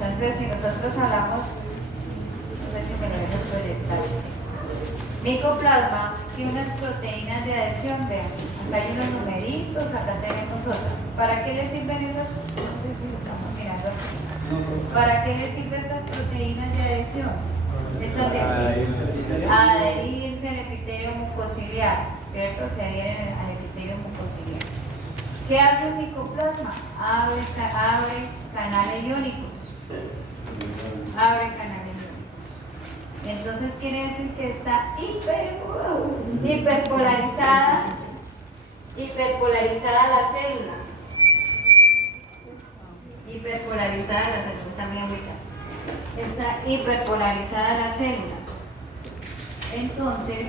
Entonces, si nosotros hablamos, no sé si me lo dejo proyectar. Micoplasma tiene unas proteínas de adhesión, vean. Acá hay unos numeritos, acá tenemos otras. ¿Para qué les sirven esas? No sé si estamos mirando aquí. ¿Para qué les sirven estas proteínas de adhesión? Estas de adherirse al epitelio mucociliar, ¿cierto? Se adhieren al epitelio mucociliar. ¿Qué hace el micoplasma? Abre canales iónicos. Abre canales iónicos. Entonces quiere decir que está hiperpolarizada la célula. Hiperpolarizada la célula, está muy ubicada. Está hiperpolarizada la célula. Entonces,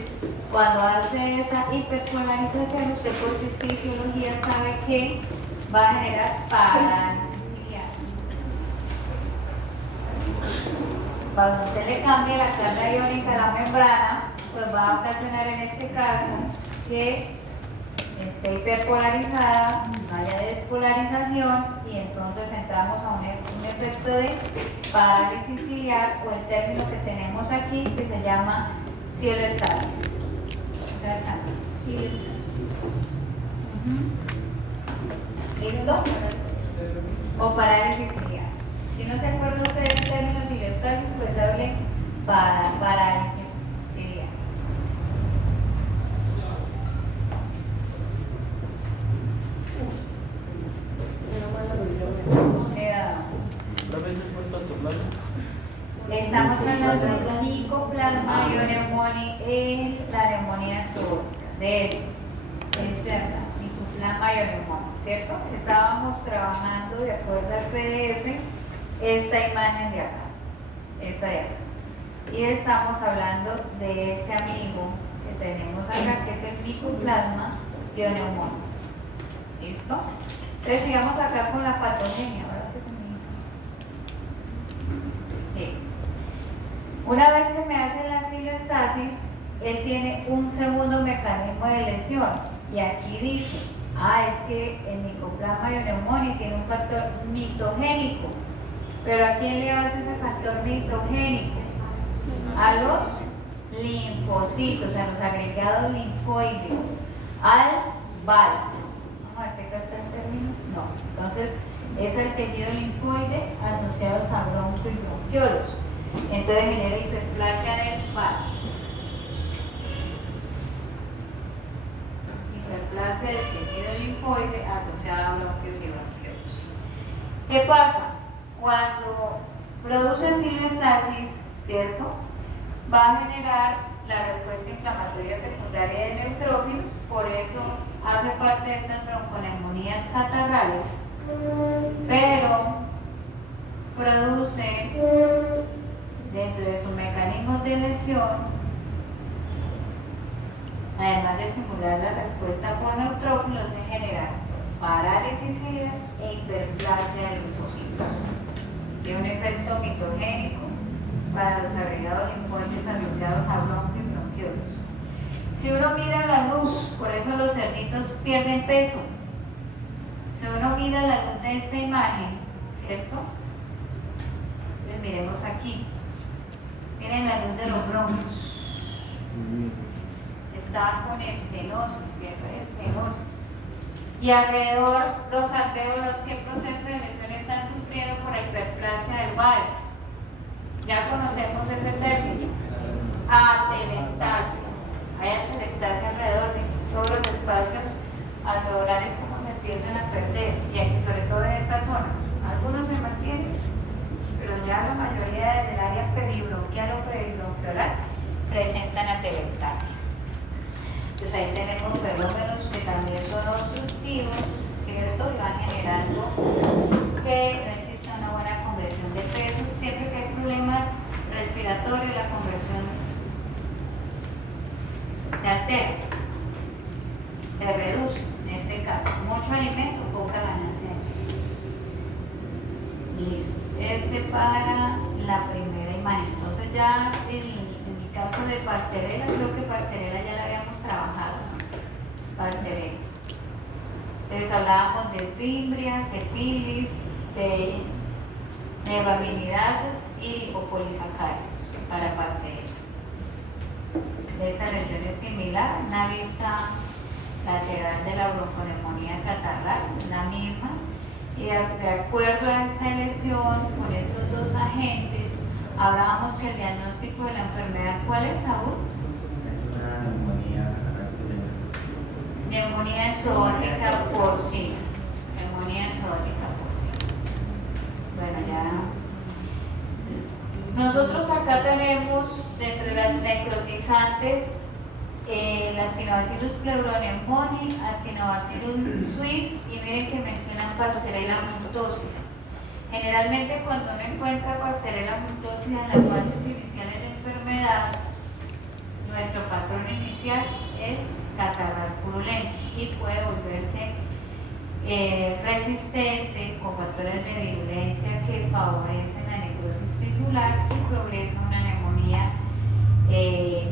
cuando hace esa hiperpolarización, usted por su fisiología sabe que va a generar parálisis ciliar. Cuando usted le cambie la carga iónica a la membrana, pues va a ocasionar en este caso que esté hiperpolarizada, no haya despolarización y entonces entramos a un efecto de parálisis ciliar o el término que tenemos aquí que se llama ciloestasis. ¿Listo? O parálisis ciliar. Si no se acuerda usted del término ciloestasis, pues hable para parálisis ciliar. Estamos hablando de micoplasma y neumonía, la neumonía zoonótica, de eso, es verdad, micoplasma y neumonía, ¿cierto? Estábamos trabajando de acuerdo al PDF esta imagen de acá, esta de acá, y estamos hablando de este amigo que tenemos acá, que es el micoplasma y neumonía. ¿Listo? Entonces sigamos acá con la patogenia, ¿verdad? Que se me hizo. Sí. Una vez que me hace la ciloestasis, él tiene un segundo mecanismo de lesión. Y aquí dice, es que el micoplasma y neumonía tiene un factor mitogénico. ¿Pero a quién le hace ese factor mitogénico? A los linfocitos, a los agregados linfoides, al BAL. Vamos a ver qué está el término. No, entonces es el tejido linfoide asociados a bronco y bronquiolos. Entonces genera hiperplasia del BAL. Hiperplasia del tejido linfoide asociada a bronquios y bronquiolos. ¿Qué pasa? Cuando produce ciloestasis, ¿cierto? Va a generar la respuesta inflamatoria secundaria de neutrófilos, por eso hace parte de estas bronconeumonías catarrales, pero produce dentro de sus mecanismos de lesión, además de simular la respuesta por neutrófilos, se genera parálisis ciliar e hiperplasia de linfocitos. Tiene un efecto mitogénico para los agregados linfoides asociados a bronco y bronquiolos. Si uno mira la luz, por eso los cerditos pierden peso. Si uno mira la luz de esta imagen, ¿cierto? Pues miremos aquí. Miren la luz de los bronquios. Está con estenosis, siempre estenosis. Y alrededor los alvéolos, ¿qué proceso de lesión están sufriendo por la hiperplasia del BAL? Ya conocemos ese término. Atelectasia. Hay atelectasia alrededor de todos los espacios alveolares, como se empiezan a perder, y aquí sobre todo en esta zona. Algunos se mantienen, pero ya la mayoría del área peribronquial o peribronquiolar presentan atelectasia. Entonces ahí tenemos fenómenos que también son obstructivos, ¿cierto? Y van generando que no exista una buena conversión de peso. Siempre que hay problemas respiratorios, la conversión se altera, se reduce, en este caso. Mucho alimento, poca ganancia. Listo. Para la primera imagen. Entonces ya en el caso de Pasteurella, creo que Pasteurella ya la habíamos trabajado, ¿no? Pasteurella. Entonces hablábamos de Fimbria, de Pilis, de neoaminidases y lipopolisacáridos para pastelería. Esta lesión es similar, una vista lateral de la bronconeumonía catarral, la misma, y de acuerdo a esta lesión, con estos dos agentes, hablábamos que el diagnóstico de la enfermedad, ¿cuál es, Saúl? Es una neumonía catarral. Neumonía exótica porcina. Neumonía exótica porcina. Bueno, ya. Nosotros acá tenemos, dentro de las necrotizantes, Lactinobacillus pleuropneumoniae, Actinobacillus suis, y miren que mencionan Pasteurella montosia. Generalmente cuando uno encuentra Pasteurella montosia en las fases iniciales de enfermedad, nuestro patrón inicial es catarral purulento y puede volverse resistente con factores de virulencia que favorecen la necrosis tisular y progresa una neumonía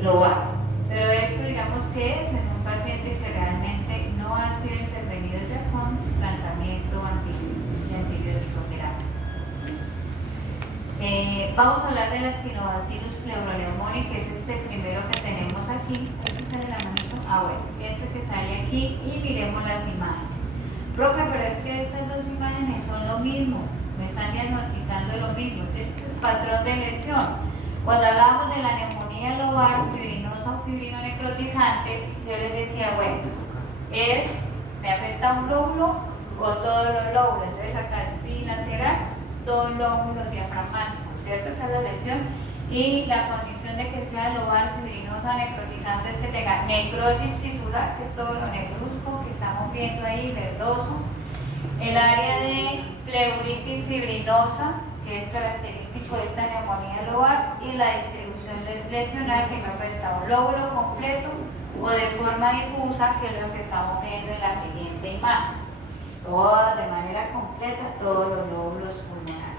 lobar. Pero esto, digamos que es en un paciente que realmente no ha sido intervenido ya con tratamiento de antibiótico terapia. Vamos a hablar del Actinobacillus pleuropneumoniae, que es este primero que tenemos aquí. ¿Aquí sale la manito? Ah, bueno, este que sale aquí, y miremos las imágenes. Profe, pero es que estas dos imágenes son lo mismo, me están diagnosticando lo mismo, ¿cierto? Es patrón de lesión. Cuando hablábamos de la neumonía lobar, fibrinosa o fibrinonecrotizante, yo les decía, bueno, ¿me afecta un lóbulo o todos los lóbulos? Entonces acá es bilateral, todos los lóbulos diafragmáticos, ¿cierto? Esa es la lesión. Y la condición de que sea lobar, fibrinosa o necrotizante es que tenga necrosis tisular, que es todo lo negruzco que estamos viendo ahí, verdoso. El área de pleuritis fibrinosa, que es característico de esta neumonía lobar, y la distribución lesional, que me afecta un lóbulo completo o de forma difusa, que es lo que estamos viendo en la siguiente imagen. Todo de manera completa, todos los lóbulos pulmonares.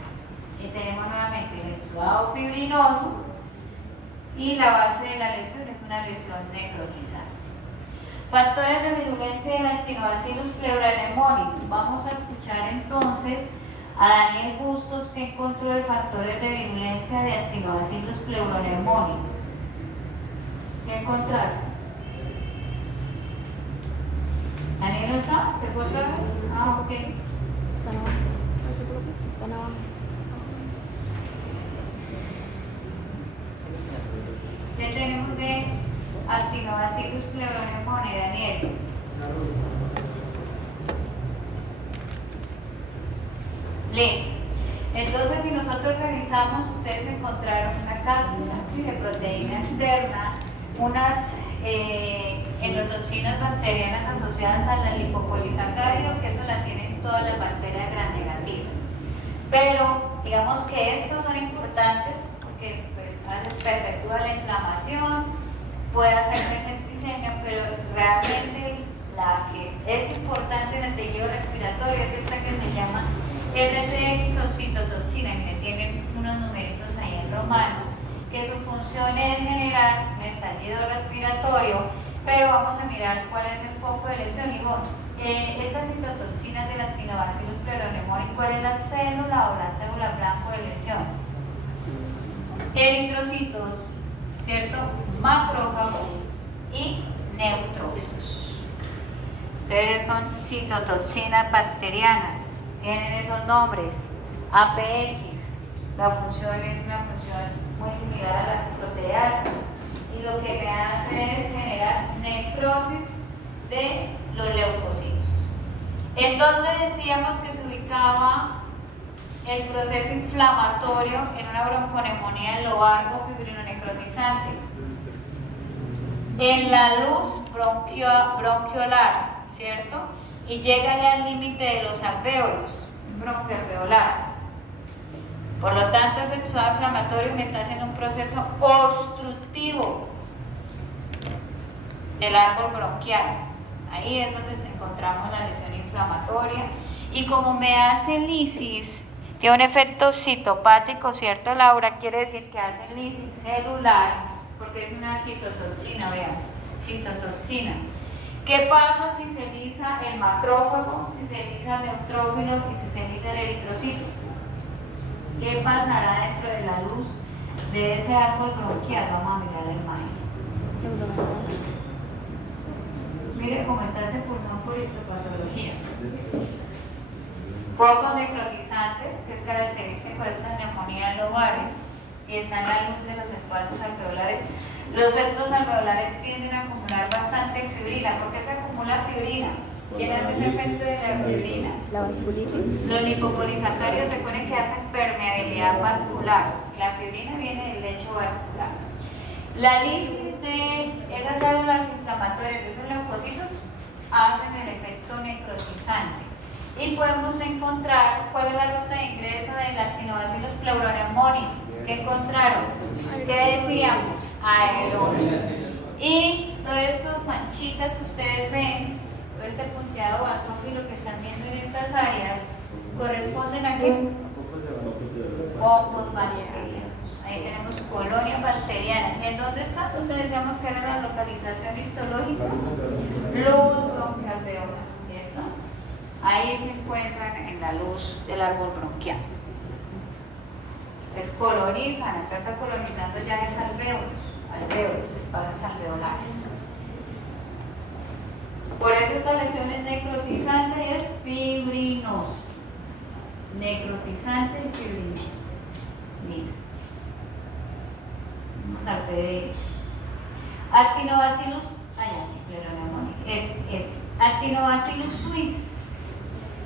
Y tenemos nuevamente el exudado fibrinoso, y la base de la lesión es una lesión necrotizante. Factores de virulencia del Actinobacillus pleuropneumoniae. Vamos a escuchar entonces a Daniel Bustos, que encontró de factores de virulencia de Actinobacillus pleuropneumoniae. ¿Qué encontraste? ¿Daniel no está? ¿Se fue otra vez? Ah, ok. Están abajo. ¿Qué tenemos de Actinobacillus pleuropneumoniae, Daniel? Listo. Entonces, si nosotros revisamos, ustedes encontraron una cápsula, ¿sí?, de proteína externa, unas endotoxinas bacterianas asociadas a la lipopolisacárido, que eso la tienen todas las bacterias gram negativas. Pero digamos que estos son importantes porque pues perpetúa la inflamación, puede hacer septicemia, pero realmente la que es importante en el tejido respiratorio es esta que se llama RTX o citotoxina, que tienen unos numeritos ahí en romanos, que su función es generar un estallido respiratorio, pero vamos a mirar cuál es el foco de lesión. Y bueno, estas citotoxinas del Actinobacillus pleuropneumoniae, ¿cuál es la célula o la célula blanco de lesión? Eritrocitos, ¿cierto? Macrófagos y neutrófilos. Ustedes son citotoxinas bacterianas, tienen esos nombres. APX, la función es una función muy similar a las proteasas, y lo que me hace es generar necrosis de los leucocitos. ¿En dónde decíamos que se ubicaba el proceso inflamatorio en una bronconeumonía lobar o fibrinonecrotizante? En la luz bronquiolar, ¿cierto? Y llega ya al límite de los alvéolos, bronquioalveolar. Por lo tanto, ese exudado inflamatorio me está haciendo un proceso obstructivo del árbol bronquial. Ahí es donde encontramos la lesión inflamatoria. Y como me hace lisis, tiene un efecto citopático, ¿cierto, Laura? Quiere decir que hace lisis celular, porque es una citotoxina, vean, citotoxina. ¿Qué pasa si se lisa el macrófago, si se lisa el neutrófilo y si se lisa el eritrocito? ¿Qué pasará dentro de la luz de ese árbol bronquial? Vamos a mirar la imagen. Mire cómo está ese pulmón por histopatología. Focos necrotizantes, que es característico de esta neumonía en lugares, y está en la luz de los espacios alveolares. Los septos alveolares tienden a acumular bastante fibrina. ¿Por qué se acumula fibrina? ¿Quién hace ese efecto de la fibrina? La vasculitis. Los lipopolisacáridos, recuerden que hacen permeabilidad vascular. La fibrina viene del lecho vascular. La lisis de esas células inflamatorias, de esos leucocitos, hacen el efecto necrotizante. Y podemos encontrar cuál es la ruta de ingreso del lactinobacillus pleuropneumoniae. ¿Qué encontraron? ¿Qué decíamos? Aerobio. Y todas estas manchitas que ustedes ven, todo este punteado basófilo que están viendo en estas áreas, corresponden a qué? Focos bacterianos. Ahí tenemos colonias bacterianas. ¿Y en dónde está? ¿Dónde decíamos que era la localización histológica? Luz bronquialveolar. ¿Eso? Ahí se encuentran en la luz del árbol bronquial. Pues colonizan, acá está colonizando ya es alvéolos, espacios alveolares. Por eso esta lesión es necrotizante y es fibrinoso. Necrotizante y fibrinoso. Listo. Vamos al PD. Actinobacillus, Actinobacillus suis.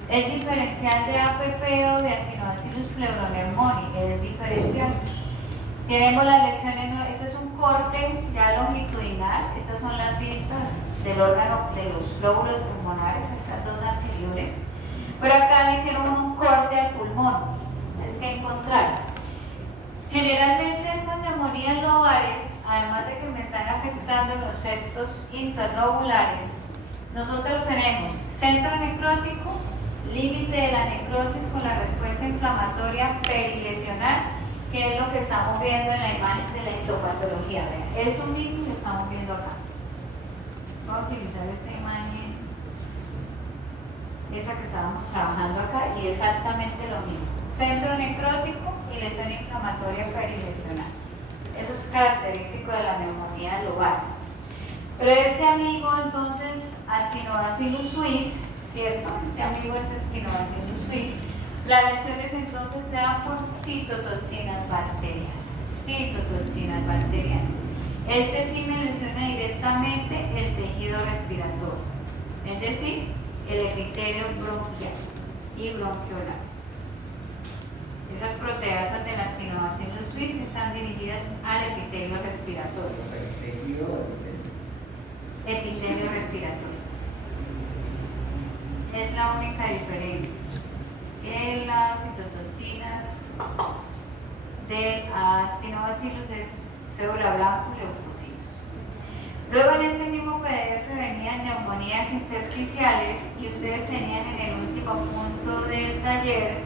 Es diferencial de APP o de Actinobacillus pleuropneumoniae, es diferencial. Tenemos las lesiones, este es un corte ya longitudinal, estas son las vistas del órgano de los lóbulos pulmonares, estas dos anteriores, pero acá le hicieron un corte al pulmón, es que encontrar. Generalmente estas neumonías lobares, además de que me están afectando los septos interlobulares, nosotros tenemos centro necrótico, límite de la necrosis con la respuesta inflamatoria perilesional, que es lo que estamos viendo en la imagen de la histopatología. Vean, eso mismo que estamos viendo acá. Voy a utilizar esta imagen, esa que estábamos trabajando acá, y exactamente lo mismo. Centro necrótico y lesión inflamatoria perilesional. Eso es característico de la neumonía lobares. Pero este amigo, entonces, Actinobacillus suis, ¿cierto? Este amigo es Actinobacillus suis. Las lesiones entonces se dan por citotoxinas bacterianas. Citotoxinas bacterianas. Este sí me lesiona directamente el tejido respiratorio, es decir, el epitelio bronquial y bronquiolar. Esas proteasas del Actinobacillus suis están dirigidas al epitelio respiratorio. Epitelio respiratorio. Es la única diferencia. Que las citotoxinas del Actinobacillus es célula blanco leucocitos. Luego en este mismo PDF venían neumonías intersticiales y ustedes tenían en el último punto del taller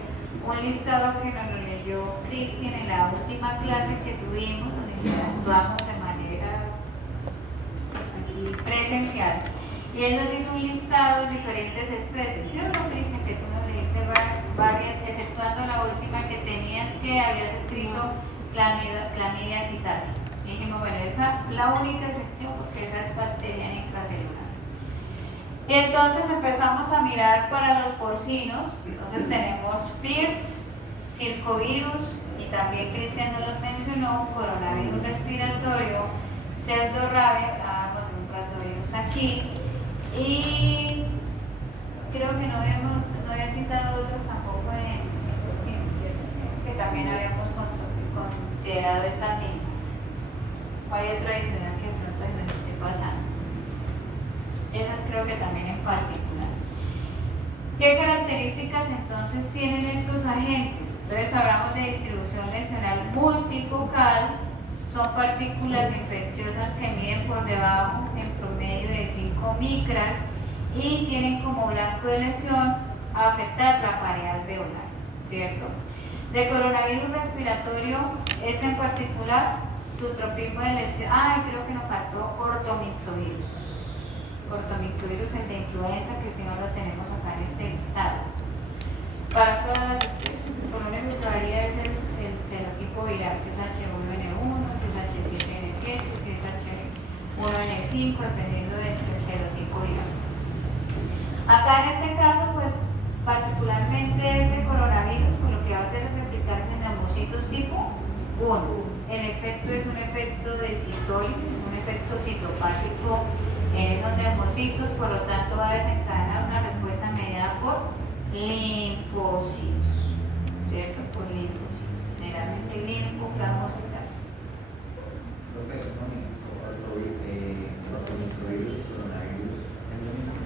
un listado que nos lo leyó Cristian en la última clase que tuvimos, donde interactuamos de manera aquí presencial. Y él nos hizo un listado de diferentes especies. ¿Sí o no, Cristian? Que tú nos leíste varias, exceptuando la última que tenías, que habías escrito Clamidia citasi. Y dijimos, bueno, esa es la única excepción porque esa es bacteria intracelular. Y entonces empezamos a mirar para los porcinos. Entonces tenemos PIRS, circovirus, y también Cristian nos los mencionó, coronavirus respiratorio, pseudorrabia, hablábamos de un ratovirus aquí. Y creo que no había citado otros tampoco en que también habíamos considerado estas mismas. O hay otro adicional que de pronto me esté pasando. Esas creo que también en particular. ¿Qué características entonces tienen estos agentes? Entonces hablamos de distribución lesional multifocal. Son partículas infecciosas que miden por debajo en promedio de 5 micras y tienen como blanco de lesión a afectar la pared alveolar, ¿cierto? De coronavirus respiratorio, este en particular, su tropismo de lesión, creo que nos faltó ortomixovirus. Ortomixovirus, el de influenza, que si no lo tenemos acá en este listado. Para todas las especies, el coronavirus debería ser 5, dependiendo del serotipo viral. Acá en este caso, pues particularmente este coronavirus, pues lo que va a hacer es replicarse en neumocitos tipo 1. El efecto es un efecto de citólisis, un efecto citopático en esos neumocitos, por lo tanto va a desencadenar una respuesta mediada por linfocitos, ¿cierto? Por linfocitos, generalmente linfoplasmocitarios. Profe, ortomicovirus, coronavirus, ¿es lo mismo?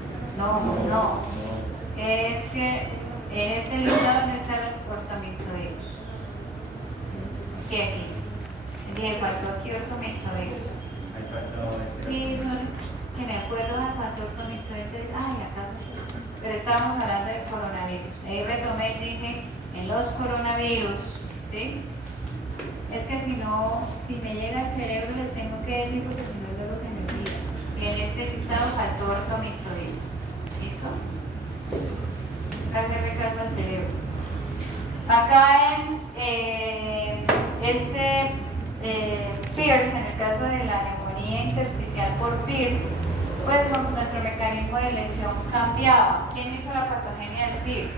No. Es que en este listado no están los ortomixovirus. ¿Qué aquí? Dije, faltó aquí ortomixovirus. Ahí faltó Sí, son, que me acuerdo de faltó ortomixovirus. Ay, acá. Pero estábamos hablando de coronavirus. Ahí retomé y dije, en los coronavirus, ¿sí? Es que si no, si me llega al cerebro les tengo que decir porque si no luego se me olvida. Y en este listado faltó ortomixovirus. ¿Listo? Hacerle caso al cerebro. Acá en Pierce, en el caso de la neumonía intersticial por Pierce, pues nuestro mecanismo de lesión cambiaba. ¿Quién hizo la patogenia del Pierce?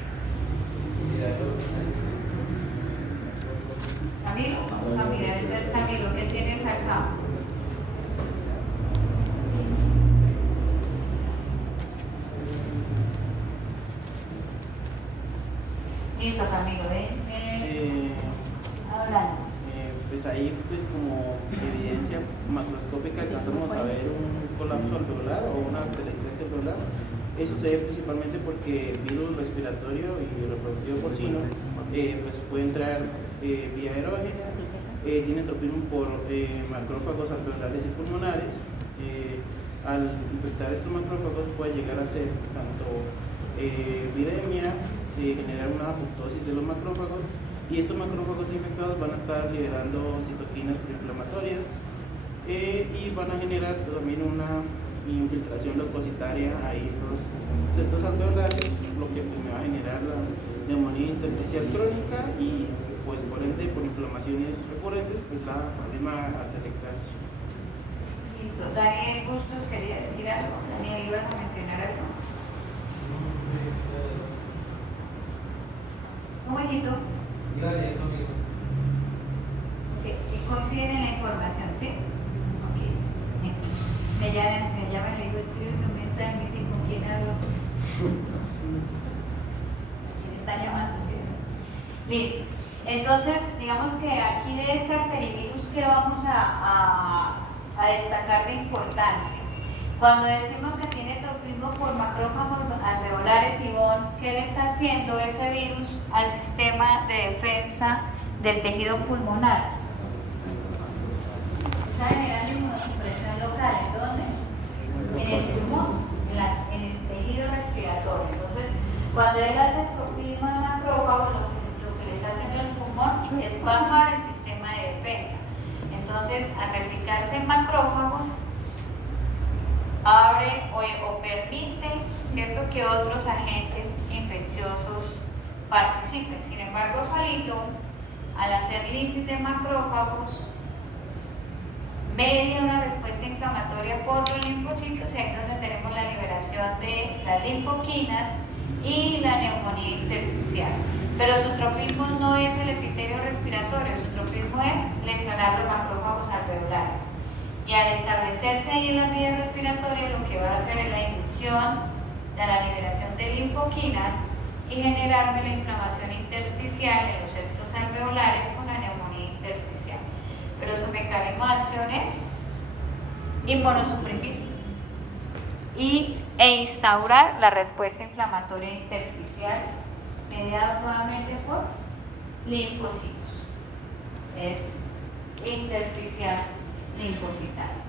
Camilo, vamos a mirar entonces Camilo, ¿qué tienes acá? Listo, Camilo, ven. Hablando. Pues ahí, pues como evidencia macroscópica alcanzamos a ver un colapso alveolar o una atelectasia alveolar. Eso se ve principalmente porque el virus respiratorio y reproductivo porcino pues puede entrar vía erógena, tiene tropismo por macrófagos alveolares y pulmonares. Al infectar estos macrófagos puede llegar a ser tanto viremia, generar una apoptosis de los macrófagos, y estos macrófagos infectados van a estar liberando citoquinas proinflamatorias y van a generar también una infiltración leucocitaria ahí en los centros alveolares, lo que pues, me va a generar la neumonía intersticial crónica y pues por ende por inflamaciones recurrentes pues la misma atelectasia. Listo. Daniel Bustos quería decir algo. Daniel, ¿ibas a mencionar algo? Un momentito. Okay. Y coinciden en la información, ¿sí? Ok. Me llaman y le digo, escribe un mensaje, me dicen, ¿con quién hablo? ¿Quién está llamando? ¿Sí? Listo. Entonces, digamos que aquí de este arterivirus, ¿qué vamos a destacar de importancia? Cuando decimos que tiene tropismo por macrófagos alveolares, Ivonne, ¿qué le está haciendo ese virus al sistema de defensa del tejido pulmonar? Está generando inmunosupresión local. ¿En dónde? En el pulmón, en el tejido respiratorio. Entonces, cuando él hace tropismo de macrófagos, lo que le está haciendo el pulmón es bajar el sistema de defensa. Entonces, al replicarse en macrófagos, abre o permite, ¿cierto?, que otros agentes infecciosos participen. Sin embargo, solito, al hacer lisis de macrófagos, media una respuesta inflamatoria por los linfocitos, y ahí es donde tenemos la liberación de las linfoquinas y la neumonía intersticial. Pero su tropismo no es el epitelio respiratorio, su tropismo es lesionar los macrófagos alveolares. Y al establecerse ahí en la vía respiratoria, lo que va a hacer es la inducción de la liberación de linfoquinas y generarme la inflamación intersticial en los septos alveolares con la neumonía intersticial. Pero su mecanismo de acción es inmunosuprimir e instaurar la respuesta inflamatoria intersticial mediada nuevamente por linfocitos. Es intersticial linfocitaria.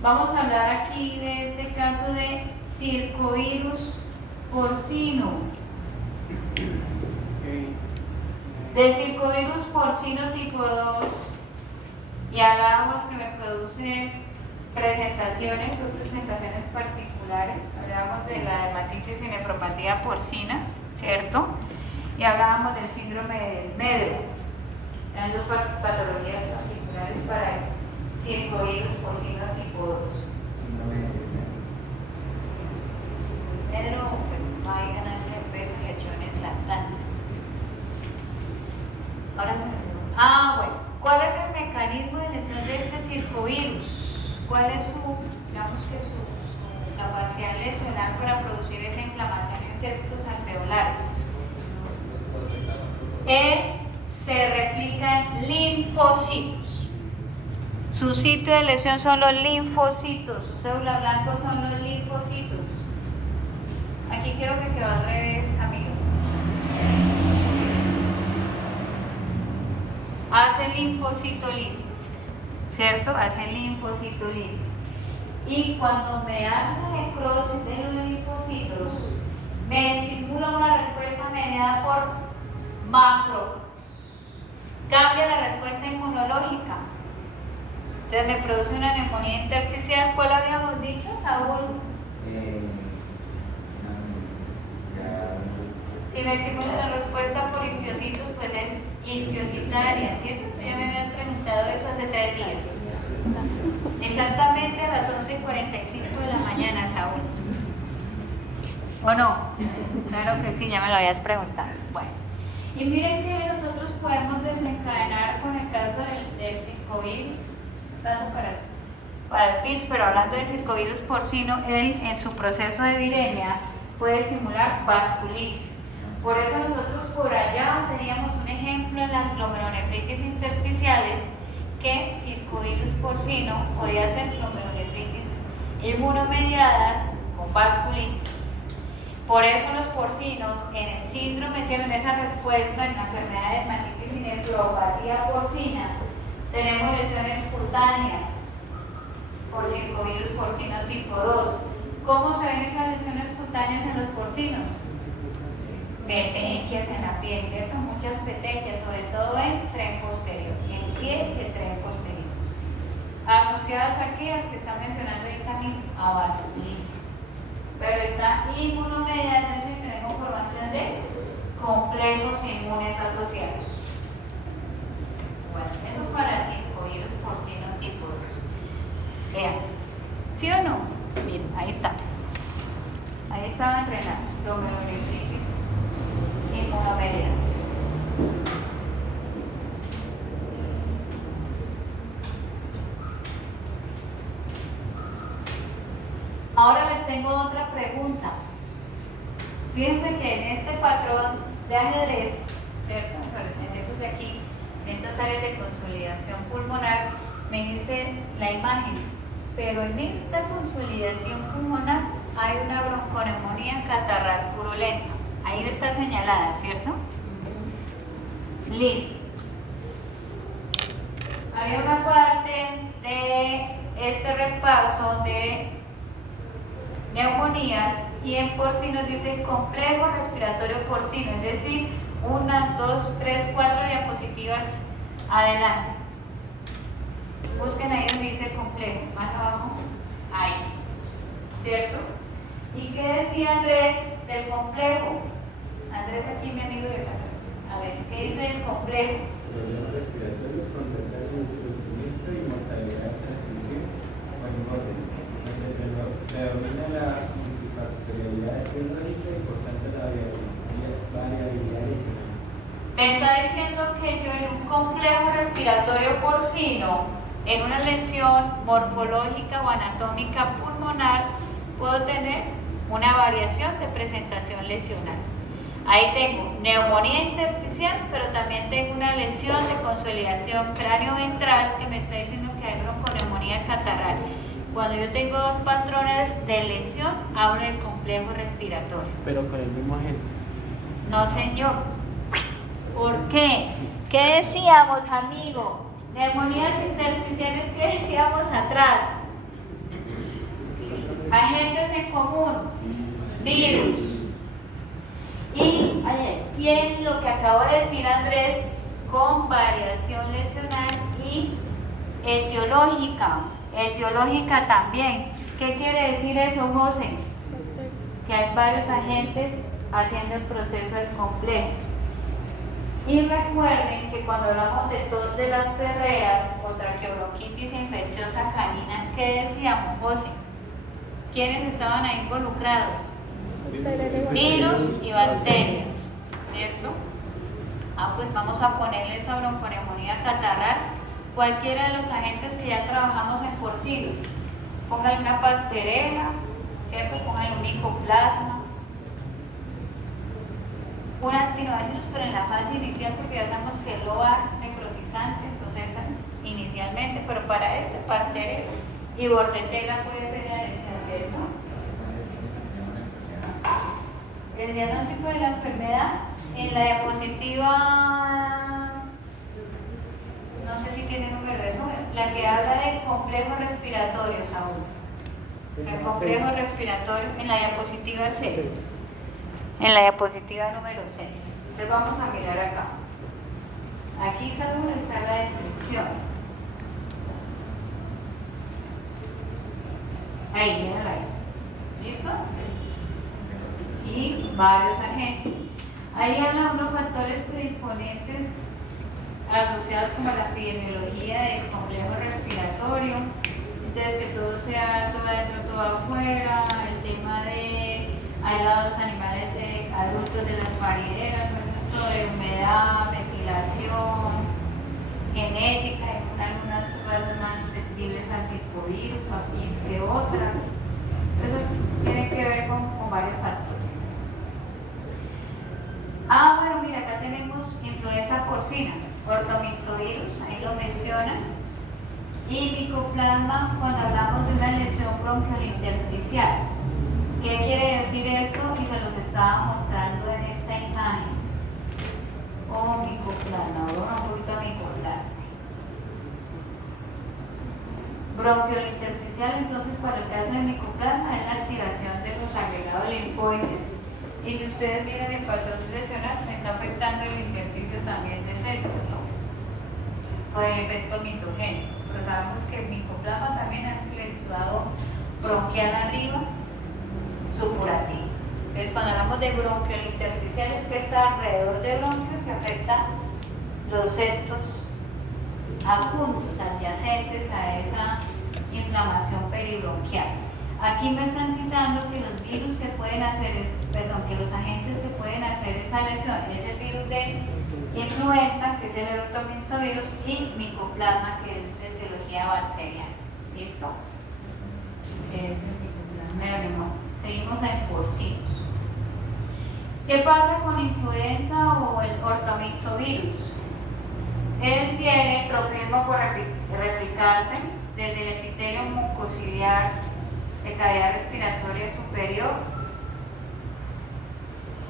Vamos a hablar aquí de este caso de circovirus porcino. Del circovirus porcino tipo 2, y hablábamos que me produce presentaciones, dos presentaciones particulares. Hablábamos de la dermatitis y nefropatía porcina, ¿cierto? Y hablábamos del síndrome de Desmedro. Eran dos patologías particulares para el circovirus porcino tipo 2. Pero pues, no hay ganancia de peso en lechones lactantes. Ahora se me olvidó. Bueno, ¿cuál es el mecanismo de lesión de este circovirus? ¿Cuál es su capacidad lesional para producir esa inflamación en septos alveolares? Él se replica en linfocitos. Su sitio de lesión son los linfocitos, su célula blanca son los linfocitos. Aquí quiero que quede al revés, Camilo. Hace linfocitolisis, ¿cierto? Hace linfocitolisis. Y cuando me hace la necrosis de los linfocitos, me estimula una respuesta mediada por macrófagos. Cambia la respuesta inmunológica. Entonces me produce una neumonía intersticial. ¿Cuál habíamos dicho, Saúl? Si me estimula la respuesta por histiocitos, pues es histiocitaria, ¿cierto? Tú ya me habías preguntado eso hace 3 días. Exactamente a las 11:45 de la mañana, Saúl. ¿O no? Claro que sí, ya me lo habías preguntado. Bueno, y miren que nosotros podemos desencadenar con el caso del circovirus, tanto para el PIRS, pero hablando de circovirus porcino, él en su proceso de viremia puede estimular vasculitis. Por eso nosotros por allá teníamos un ejemplo en las glomerulonefritis intersticiales que circovirus porcino podía ser glomerulonefritis inmunomediadas con vasculitis. Por eso los porcinos en el síndrome, en esa respuesta en la enfermedad de dermatitis y nefropatía porcina, tenemos lesiones cutáneas por circovirus porcino tipo 2. ¿Cómo se ven esas lesiones cutáneas en los porcinos? Petequias en la piel, ¿cierto? Muchas petequias, sobre todo en tren posterior, en piel y el tren posterior. Asociadas aquí al que está mencionando el camino, a vasculitis. Pero está inmunomediada, es decir, tenemos formación de complejos inmunes asociados. Bueno, eso para circovirus porcino tipo 2. Vean, ¿sí o no? Miren, ahí está. Ahí estaba entrenando, glomerulonefritis inmunomediadas. Ahora les tengo otra pregunta. Fíjense que en este patrón de ajedrez, ¿cierto? En esos de aquí, en estas áreas de consolidación pulmonar, me dice la imagen, pero en esta consolidación pulmonar hay una bronconeumonía catarral purulenta. Ahí está señalada, ¿cierto? Listo. Había una parte de este repaso de neumonías y en porcinos dice complejo respiratorio porcino, es decir, 1, 2, 3, 4 diapositivas adelante. Busquen ahí donde dice complejo, más abajo, ahí, ¿cierto? ¿Y qué decía Andrés del complejo? Andrés aquí, mi amigo de acá atrás. A ver, ¿qué dice del complejo? Problemas respiratorios con retraso en el crecimiento y mortalidad de transición o en orden. Predomina la multifactorialidad etiológica y por tanto la variabilidad adicional. Me está diciendo que yo en un complejo respiratorio porcino, en una lesión morfológica o anatómica pulmonar, puedo tener una variación de presentación lesional. Ahí tengo neumonía intersticial, pero también tengo una lesión de consolidación cráneo-ventral que me está diciendo que hay bronconeumonía catarral. Cuando yo tengo dos patrones de lesión, hablo de complejo respiratorio. Pero con el mismo agente. No, señor. ¿Por qué? ¿Qué decíamos, amigo? Neumonías intersticiales, ¿qué decíamos atrás? Agentes en común, virus. Y en lo que acabo de decir Andrés, con variación lesional y etiológica también. ¿Qué quiere decir eso, José? Que hay varios agentes haciendo el proceso del complejo. Y recuerden que cuando hablamos de tos de las perreras o traqueobronquitis infecciosa canina, ¿qué decíamos, José? ¿Quiénes estaban ahí involucrados? Virus y bacterias, ¿cierto? Pues vamos a ponerle esa bronconeumonía catarral, cualquiera de los agentes que ya trabajamos en porcinos. Póngale una pasterela, ¿cierto? Póngale un micoplasma, un actinobacillus, pero en la fase inicial, porque ya sabemos que es lobar necrotizante, entonces inicialmente, pero para este pasterela y bordetela puede ser la lesión, ¿cierto? El diagnóstico de la enfermedad en la diapositiva, no sé si tiene número de eso, la que habla de complejo respiratorio, Saúl. El complejo respiratorio en la diapositiva 6. En la diapositiva número 6. Entonces vamos a mirar acá. Aquí, Saúl, está la descripción. Ahí, mírala ahí. ¿Listo? Y varios agentes. Ahí habla de unos factores predisponentes asociados como la epidemiología del complejo respiratorio, entonces que todo sea todo adentro, todo afuera, el tema de aislados animales de adultos de las parideras, de humedad, ventilación, genética, algunas razas más susceptibles al circovirus, papis que otras. Eso tiene que ver con varios factores. Bueno, mira, acá tenemos influenza porcina, ortomixovirus, ahí lo menciona, y micoplasma cuando hablamos de una lesión bronquiointersticial. ¿Qué quiere decir esto? Y se los estaba mostrando en esta imagen. Micoplasma, ahora un poquito micoplasma. Bronquiointersticial, entonces, para el caso de micoplasma es la activación de los agregados linfoides. Y si ustedes miran el patrón lesional, me está afectando el intersticio también de células, ¿no? Por el efecto mitogénico. Pero sabemos que el micoplasma también es el exudado bronquial arriba, supurativo. Entonces, cuando hablamos de bronquiointersticial, es que está alrededor de bronquios y afecta los septos adjuntos, adyacentes a esa inflamación peribronquial. Aquí me están citando que los virus que pueden hacer que los agentes que pueden hacer esa lesión es el virus de influenza, que es el ortomixovirus, y micoplasma, que es de etiología bacteriana. ¿Listo? Es el micoplasma. Seguimos en porcinos. ¿Qué pasa con influenza o el ortomixovirus? Él tiene tropismo por replicarse desde el epitelio mucociliar de cavidad respiratoria superior,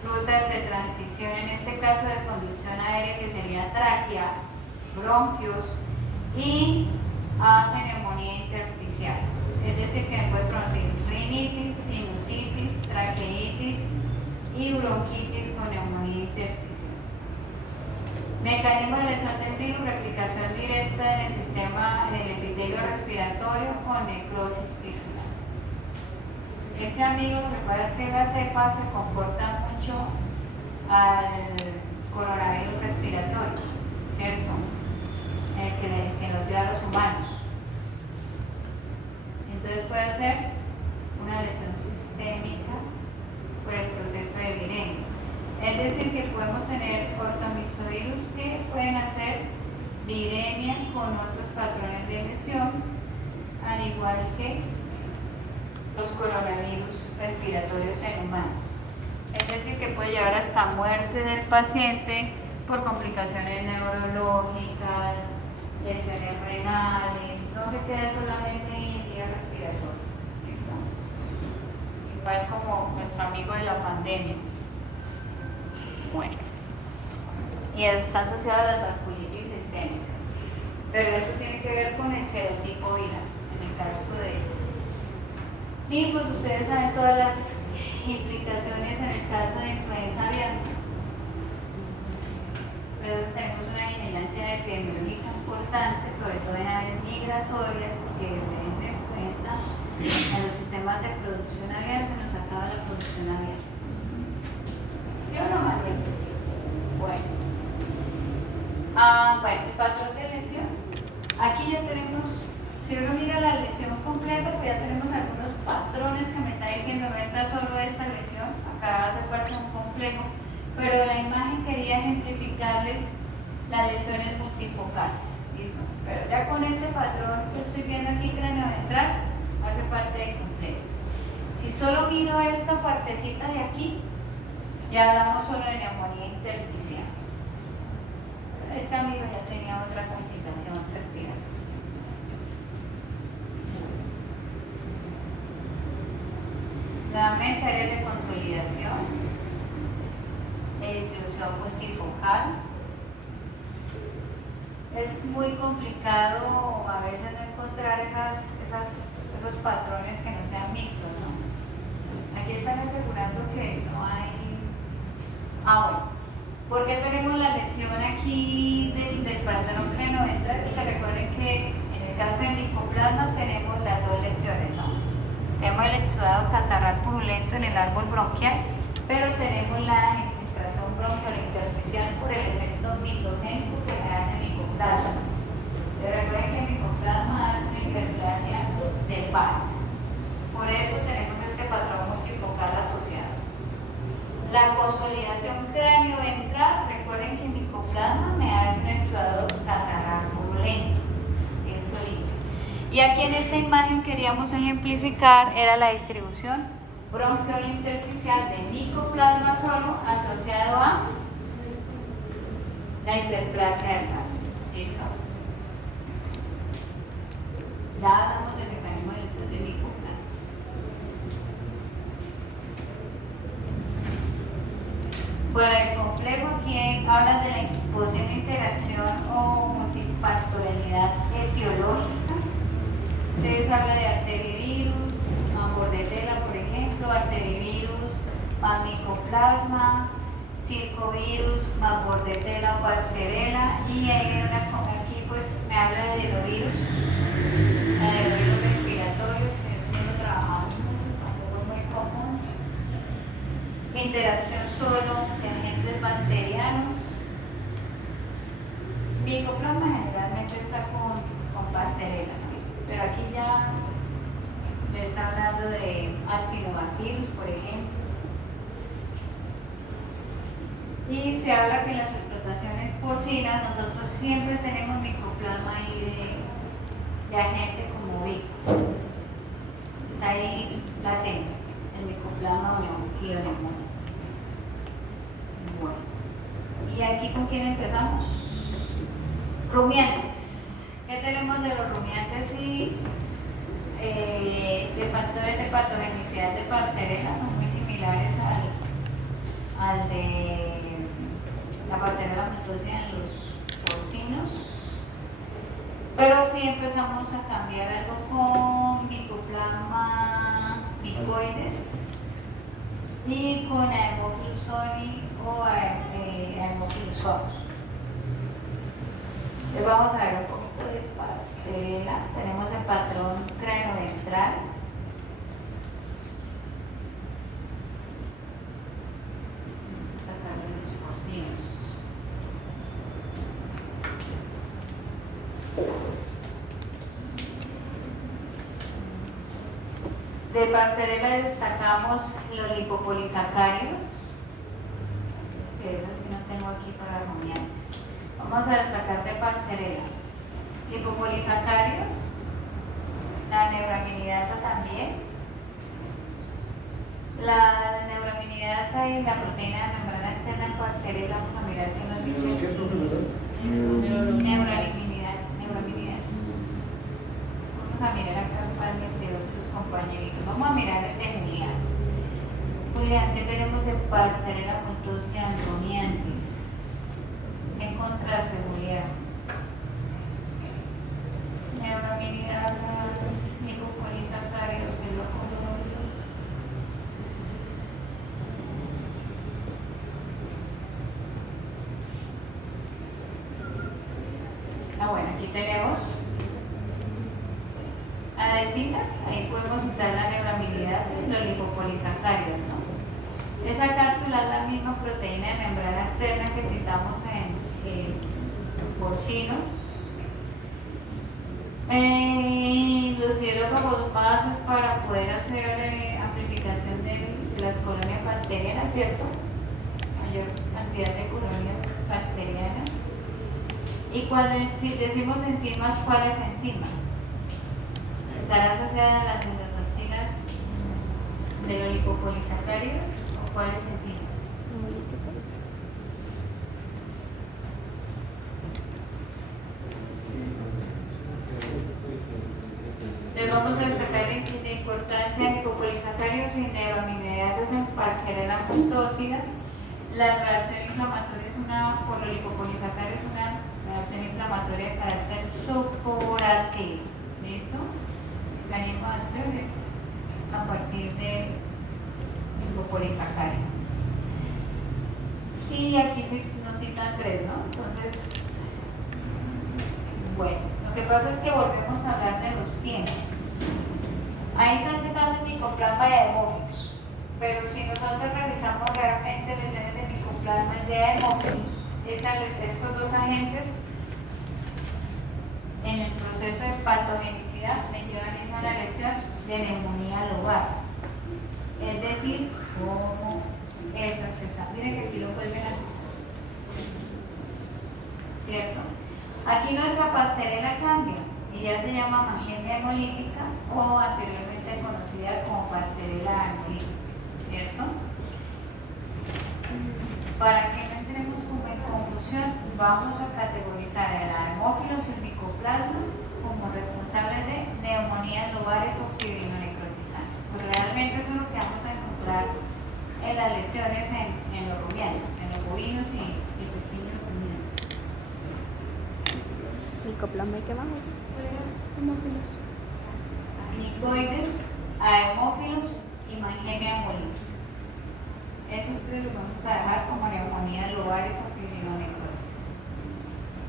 rutas de transición, en este caso de conducción aérea, que sería tráquea, bronquios, y hace neumonía intersticial. Es decir, que puede producir rinitis, sinusitis, traqueitis y bronquitis con neumonía intersticial. Mecanismo de lesión del virus, replicación directa en el sistema, en el epitelio respiratorio con necrosis tissular. Este amigo, lo que pasa es que las cepas se comportan mucho al coronavirus respiratorio, ¿cierto? El que nos dio a los humanos. Entonces puede ser una lesión sistémica por el proceso de viremia. Es decir, que podemos tener ortomixovirus que pueden hacer viremia con otros patrones de lesión, al igual que los coronavirus respiratorios en humanos. Es decir, que puede llevar hasta muerte del paciente por complicaciones neurológicas, lesiones renales, no se queda solamente en vías respiratorias. ¿Listo? Igual como nuestro amigo de la pandemia. Bueno, y está asociado a las vasculitis sistémicas, pero eso tiene que ver con el serotipo viral, en el caso de... Y pues ustedes saben todas las implicaciones en el caso de influenza aviar, pero tenemos una vigilancia epidemiológica importante, sobre todo en áreas migratorias, porque desde la influenza en los sistemas de producción aviar se nos acaba la producción aviar. ¿Sí o no, María? Bueno, Bueno, el patrón de lesión. Aquí ya tenemos, si uno mira la lesión completa, pues ya tenemos algunos patrones que me está diciendo, no está solo esta lesión, acá hace parte de un complejo, pero de la imagen quería ejemplificarles las lesiones multifocales. ¿Listo? Pero ya con este patrón que estoy viendo aquí, cráneo ventral, hace parte del complejo. Si solo miro esta partecita de aquí, ya hablamos solo de neumonía intersticial. Este amigo ya tenía otra complicación respiratoria. Nuevamente áreas de consolidación, distribución multifocal. Es muy complicado a veces no encontrar esos patrones que no sean mixtos, ¿no? Aquí están asegurando que no hay... bueno. ¿Por qué tenemos la lesión aquí del patrón cranioventral? Es que recuerden que en el caso de micoplasma tenemos las dos lesiones, ¿no? Tenemos el exudado catarral purulento en el árbol bronquial, pero tenemos la infiltración bronquial intersticial por el efecto micogénico que hace el micoplasma. Pero recuerden que el micoplasma hace una hiperplasia del BAT. Por eso tenemos este patrón multifocal asociado. La consolidación cráneo-ventral, recuerden que el micoplasma me hace un exudado catarral purulento, el solito. Y aquí en esta imagen queríamos ejemplificar, era la distribución bronquiointersticial de micoplasma solo asociado a la hiperplasia del BAT. ¿Listo? Ya hablamos del mecanismo de lesión de micoplasma. Bueno, el complejo aquí habla de la posible interacción o multifactorialidad etiológica. Entonces habla de arterivirus, bordetela, por ejemplo, arterivirus más micoplasma, circovirus más bordetela o pasterela, y aquí pues me habla de adenovirus, adenovirus respiratorio, que no lo trabajamos mucho, tampoco es muy común. Interacción solo de agentes bacterianos. Micoplasma generalmente está con pasterela, ¿no? Pero aquí ya le está hablando de actinobacillus, por ejemplo. Y se habla que en las explotaciones porcinas nosotros siempre tenemos micoplasma ahí de agente como vivo. Está ahí latente, el micoplasma ioneumonía. Bueno, y aquí con quién empezamos. Rumiantes. ¿Qué tenemos de los rumiantes y de factores de patogenicidad de pasterela? Son muy similares al de la pasterela multósida en los porcinos, pero sí empezamos a cambiar algo con micoplasma micoides y con Haemophilus soli o Haemophilus suavus. Entonces vamos a ver un poquito de pasterela. Tenemos el patrón cranioventral. Sacarlo de los porcinos. De pasterela destacamos los lipopolisacáridos, que eso sí no tengo aquí para rumiantes. Vamos a destacar de pasterela lipopolisacáridos, la neuraminidasa también, la neuraminidasa y la proteína de membrana externa en pasterela. Vamos a mirar qué nos dice neuraminidasa. Vamos a mirar acá un par de otros compañeritos. Vamos a mirar el de Julián. Julián, ¿qué tenemos de pasterela multósida en rumiantes? ¿Qué encontraste, Julián? Neuraminidasas, lipopolisacáridos, que es lo común. Bueno, aquí tenemos adhesivas, ahí podemos citar la neuraminidasa y los lipopolisacáridos, ¿no? Esa cápsula es la misma proteína de membrana externa que citamos porcinos. Los hierrófagos bases para poder hacer amplificación de las colonias bacterianas, ¿cierto? Mayor cantidad de colonias bacterianas. Y cuando decimos enzimas, ¿cuáles enzimas? ¿Estará asociada a las endotoxinas de los lipopolisacáridos o cuáles enzimas? Les vamos a destacar la importancia de lipopolisacáridos y neuraminidasas en pastelera puntósida. La reacción inflamatoria es por los lipopolisacáridos es una reacción inflamatoria de carácter supurativo. ¿Listo? El mecanismo de acción es a partir de lipopolisacáridos. Y aquí nos citan 3, ¿no? Entonces, bueno, lo que pasa es que volvemos a hablar de los tiempos. Ahí están citando el micoplasma y hemófilos, pero si nosotros revisamos realmente lesiones de micoplasma y de hemófilos, estos dos agentes en el proceso de patogenicidad me llevan a una lesión de neumonía lobar, es decir, como estas que están, miren que aquí lo vuelven así, ¿cierto? Aquí nuestra pastelera cambia y ya se llama mangemia hemolítica o anteriormente conocida como pastelera hemolítica, ¿cierto? Para que no entremos como en confusión, vamos a categorizar a hemófilos y el micoplasma como responsables de neumonías lobares o fibrinonecrotizantes. Pues realmente eso es lo que vamos a encontrar en las lesiones en los rumiantes, en los bovinos y pequeños rumiantes. Micoplasma y qué más. Hemófilos. Micoides, hemófilos y mangemia hemolítica. Esos 3 los vamos a dejar como neumonías lobares o fibrinonecróticas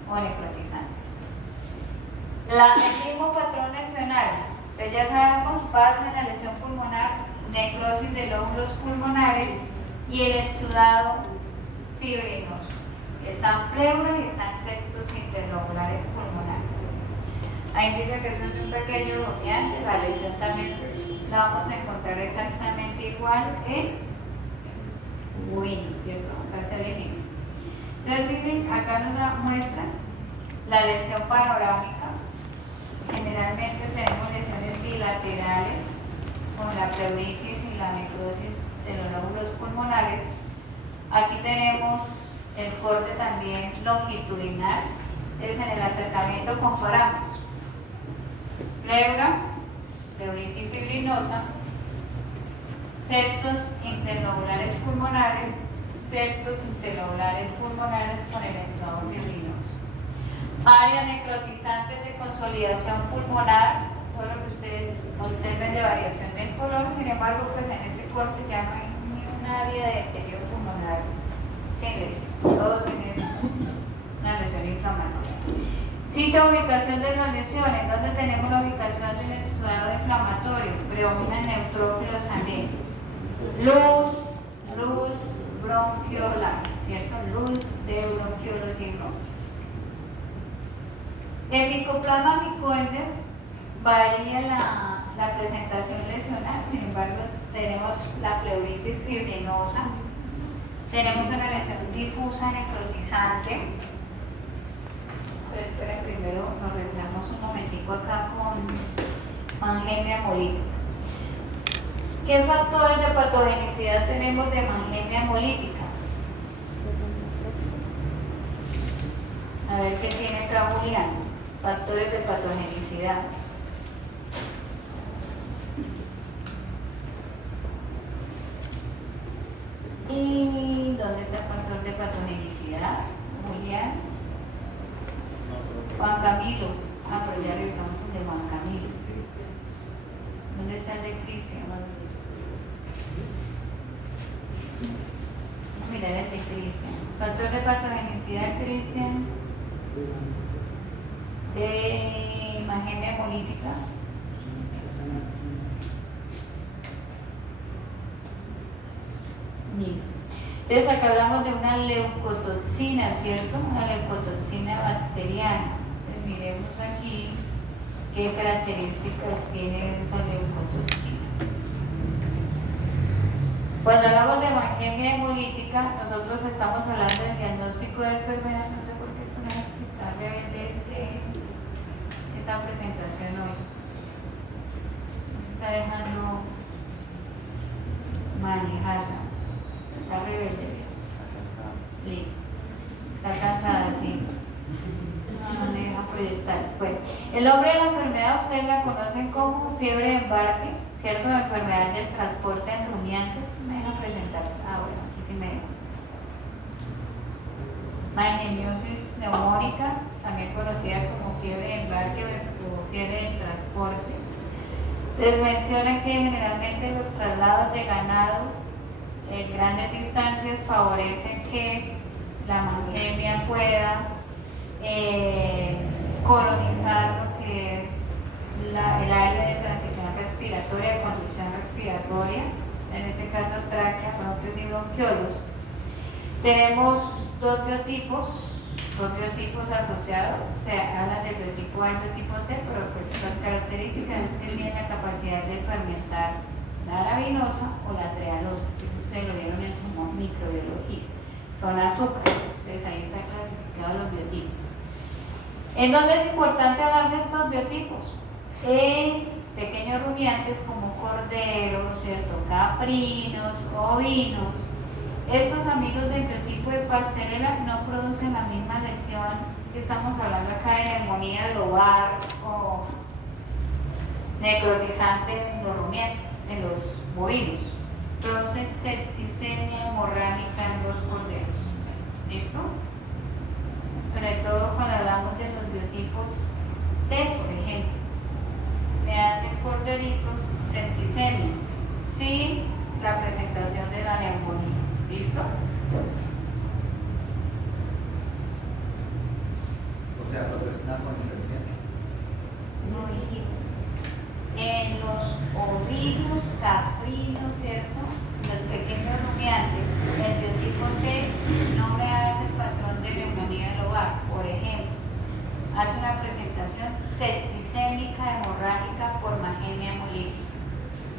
o necrotizantes. El mismo patrón lesional, pues ya sabemos, pasa en la lesión pulmonar, necrosis de lóbulos pulmonares y el exudado fibrinoso. Están pleuros y están septos interlobulares pulmonares. Ahí dice que eso es un pequeño rumiante, la lesión también la vamos a encontrar exactamente igual en bovinos, ¿cierto? Acá está el ejemplo. Entonces, miren, acá nos muestra la lesión panorámica. Generalmente tenemos lesiones bilaterales con la pleuritis y la necrosis de los lóbulos pulmonares. Aquí tenemos el corte también longitudinal. Entonces, en el acercamiento comparamos pleura, pleuritis fibrinosa, septos interlobulares pulmonares, septos interlobulares pulmonares con el exudado fibrinoso. Áreas necrotizantes de consolidación pulmonar, todo lo que ustedes observen de variación del color, sin embargo, pues en este corte ya no hay ni un área de deterioro pulmonar sin lesión, todo tiene una lesión inflamatoria. Cita ubicación de las lesiones, donde tenemos la ubicación del exudado inflamatorio, predominan neutrófilos también. Luz bronquiolar, ¿cierto? Luz de bronquiolos y bronquios. El micoplasma micoides varía la presentación lesional, sin embargo tenemos la pleuritis fibrinosa, tenemos una lesión difusa necrotizante. Pero esperen, primero nos retiramos un momentico acá con mangemia hemolítica. ¿Qué factores de patogenicidad tenemos de mangemia hemolítica? A ver qué tiene acá Julián. Factores de patogenicidad. ¿Y dónde está el factor de patogenicidad? Julián. Juan Camilo. Pero ya revisamos el de Juan Camilo. ¿Dónde está el de Cristian? Vamos a mirar el de Cristian. Factor de patogenicidad, Cristian. De mangemia hemolítica. Listo. Entonces acá hablamos de una leucotoxina, ¿cierto? Una leucotoxina bacteriana. Entonces miremos aquí qué características tiene esa leucotoxina. Cuando hablamos de hemangemia hemolítica, nosotros estamos hablando del diagnóstico de enfermedad. No sé por qué es una que está rebelde esta presentación hoy. Está dejando manejarla. Está rebelde. Listo. Está cansada, sí. No me deja proyectar. Bueno, el nombre de la enfermedad ustedes la conocen como fiebre de embarque, ¿cierto? La enfermedad del transporte en rumiantes. Me deja presentar. Bueno, aquí sí me deja. Mageniosis neumónica, también conocida como fiebre de embarque o fiebre del transporte. Les menciona que generalmente los traslados de ganado en grandes distancias favorecen que la mangemia pueda colonizar lo que es el área de transición respiratoria, de conducción respiratoria, en este caso tráquea, bronquios y bronquiolos. Tenemos dos biotipos asociados, o sea, hablan del biotipo A y biotipo T, pero pues las características es que tienen la capacidad de fermentar la arabinosa o la trealosa, que ustedes lo vieron en su microbiología, son azúcares, entonces ahí están clasificados los biotipos. ¿En dónde es importante hablar de estos biotipos? En pequeños rumiantes como corderos, ¿cierto? Caprinos, ovinos. Estos amigos del biotipo de Pasteurella no producen la misma lesión que estamos hablando acá de neumonía lobar o necrotizante en los rumiantes, en los bovinos. Produce septicemia hemorrágica en los corderos. ¿Listo? Sobre todo cuando hablamos de los biotipos T, por ejemplo, le hacen corderitos septicemia sin la presentación de la neumonía. ¿Listo? O sea, progresiona con infección. No, hijito. En los ovinos, caprinos, ¿cierto? Los pequeños rumiantes, el biotipo T no me hace el patrón de neumonía lobar. Por ejemplo, hace una presentación septicémica hemorrágica por magenmia hemolítica,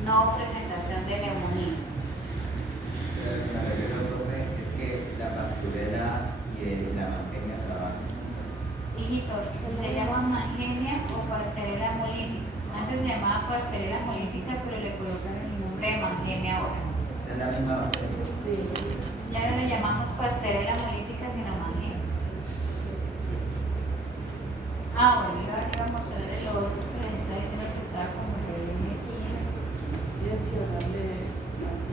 no presentación de neumonía. La regla, profe, es que la Pasteurella y la mangemia trabajan. Hijito, se llama magenmia o Pasteurella hemolítica. Antes se llamaba Pasteurella hemolítica, pero le colocaron el nombre de magenmia ahora. Es la misma bacteria. Sí. Ya ahora le llamamos Pasteurella hemolítica sin la magenmia. Bueno, yo iba a mostrarles lo otro que les está diciendo que estaba como rebelde aquí.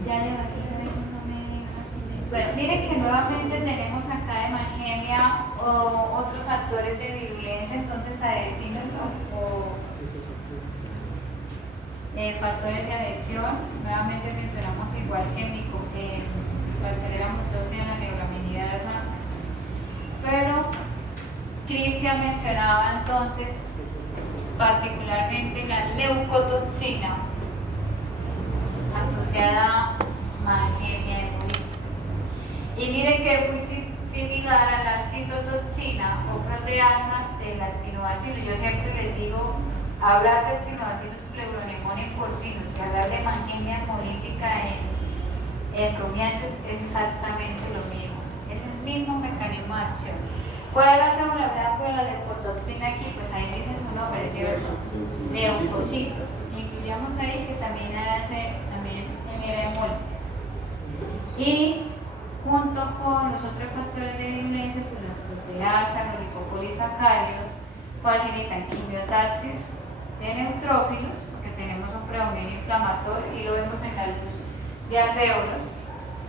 Ya le va a quitar eso, no me deja así de... Bueno, miren que nuevamente tenemos acá de magenmia o otros factores de virulencia, entonces adhesinos o factores de adhesión. Nuevamente mencionamos igual que Pasteurella mutosa, la neuraminidasa, pero Cristian mencionaba entonces particularmente la leucotoxina asociada a magenmia hemolítica. Y miren que es muy similar a la citotoxina o proteasa del actinobacilo. Yo siempre les digo, hablar de actinobacillus pleuronemoniae porcinos y hablar de magenmia hemolítica en rumiantes es exactamente lo mismo. Es el mismo mecanismo de acción. ¿Cuál es la célula blanca de la leucotoxina aquí? Pues ahí dice su nombre, ¿cierto? Leucocitos. Incluyamos ahí que también hace genera hemólisis. Y junto con los otros factores de virulencia, pues las proteasas, los lipopolisacáridos, facilitan quimiotaxis de neutrófilos, porque tenemos un predominio inflamatorio y lo vemos en la luz de alvéolos,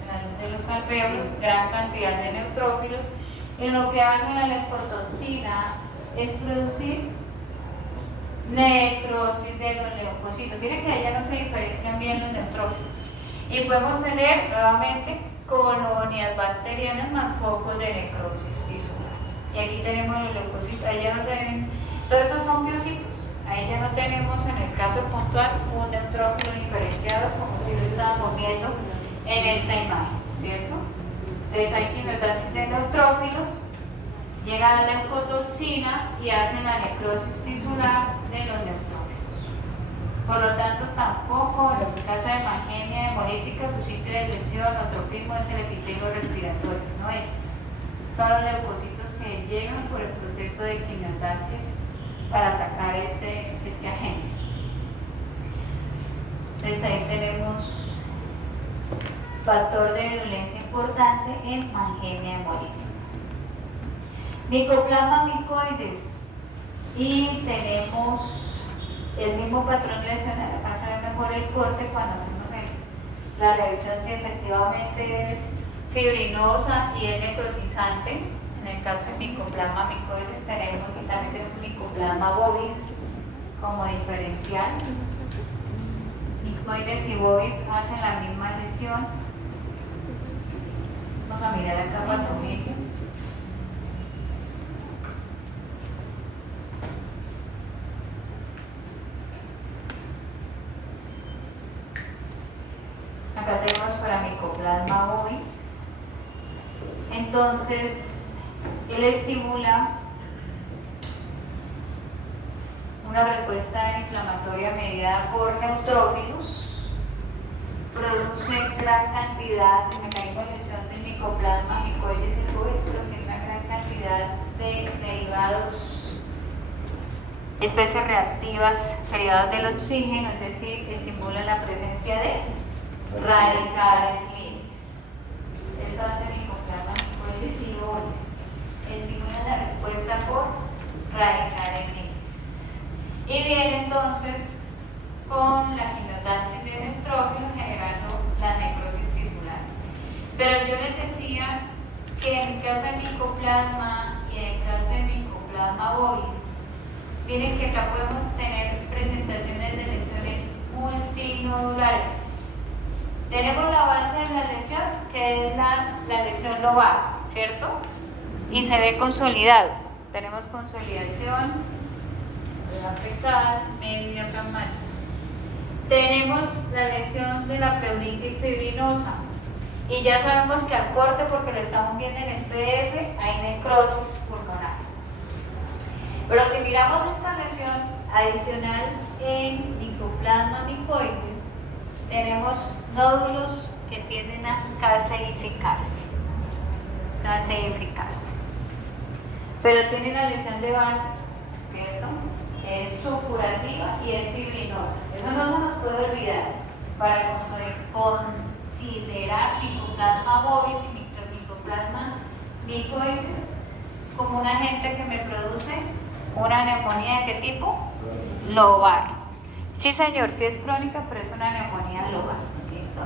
en la luz de los alvéolos, gran cantidad de neutrófilos. En lo que hace la leucotoxina es producir necrosis de los leucocitos. Miren que allá no se diferencian bien los neutrófilos. Y podemos tener nuevamente colonias bacterianas más focos de necrosis tisular. Y aquí tenemos los leucocitos. Ahí ya no se ven, todos estos son biocitos. Ahí ya no tenemos en el caso puntual un neutrófilo diferenciado como si lo estábamos viendo en esta imagen, ¿cierto? Entonces hay quimiotaxis de neutrófilos, llega la leucotoxina y hacen la necrosis tisular de los neutrófilos. Por lo tanto, tampoco en el caso de hemangenia hemolítica su sitio de lesión o tropismo es el epitelio respiratorio, no es. Son los leucocitos que llegan por el proceso de quimiotaxis para atacar este agente. Entonces ahí tenemos factor de virulencia importante en hemangenia hemolítica. Micoplasma micoides, y tenemos el mismo patrón lesional. Acá se ve mejor el corte cuando hacemos la revisión si efectivamente es fibrinosa y es necrotizante. En el caso de micoplasma micoides tenemos que también tenemos micoplasma bovis como diferencial. Micoides y bovis hacen la misma lesión. Vamos a mirar acá patofilia. Acá tenemos para micoplasma bovis. Entonces, él estimula una respuesta inflamatoria mediada por neutrófilos, produce gran cantidad de mecanismos de lesión del micoplasma micoides y bovis, produce una gran cantidad de derivados, especies reactivas derivadas del oxígeno, es decir, estimula la presencia de radicales libres. Eso hace micoplasma micoides y bovis. Estimula la respuesta por radicales libres. Y viene entonces con la quimiotaxis de neutrófilos generando la necrosis tisular. Pero yo les decía que en el caso de micoplasma y en el caso de micoplasma bovis, miren que acá podemos tener presentaciones de lesiones multinodulares. Tenemos la base de la lesión, que es la lesión lobar, ¿cierto? Y se ve consolidado. Tenemos consolidación fecal, medio y diafragmática. Tenemos la lesión de la pleuritis fibrinosa. Y ya sabemos que al corte, porque lo estamos viendo en el PDF, hay necrosis pulmonar. Pero si miramos esta lesión adicional en micoplasma micoides, tenemos nódulos que tienden a caseificarse. Pero tiene la lesión de base, ¿cierto? Es supurativa y es fibrinosa. Eso no se nos puede olvidar para considerar micoplasma bovis y micoplasma micoides como un agente que me produce una neumonía ¿de qué tipo? Lobar. Sí, señor, sí es crónica, pero es una neumonía lobar. ¿Listo?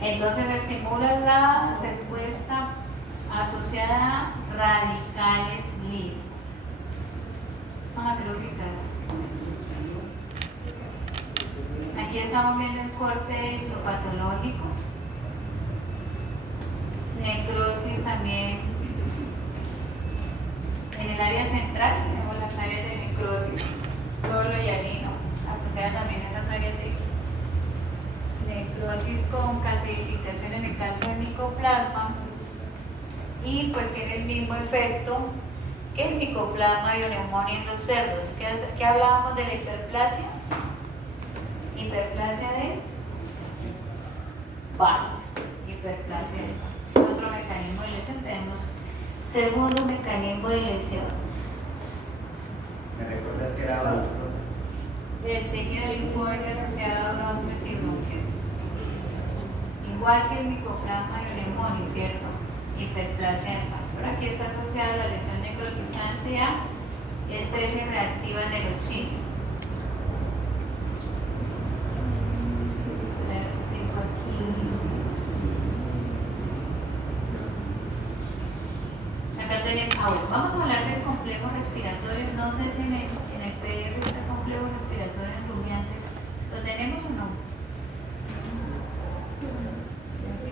Entonces estimula la respuesta asociada a radicales libres. Aquí estamos viendo el corte histopatológico, necrosis también en el área central. Tenemos las áreas de necrosis solo y alino, asociadas también a esas áreas de necrosis con caseificación en el caso de micoplasma, y pues tiene el mismo efecto que el micoplasma y neumonía en los cerdos. ¿Qué hablábamos de la hiperplasia? Hiperplasia de Barth. Hiperplasia de Barth. Otro mecanismo de lesión. Tenemos segundo mecanismo de lesión. ¿Me recuerdas que era Barth? El tejido linfóide asociado a bronquios y bronquiolos. Igual que el micoplasma y neumonía, ¿cierto? Hiperplasia de Barth. Pero aquí está asociada la lesión necrotizante a especies reactivas del oxígeno. Acá tenemos, vamos a hablar del complejo respiratorio. No sé si en el PDF está el complejo respiratorio en rumiantes. ¿Lo tenemos o no?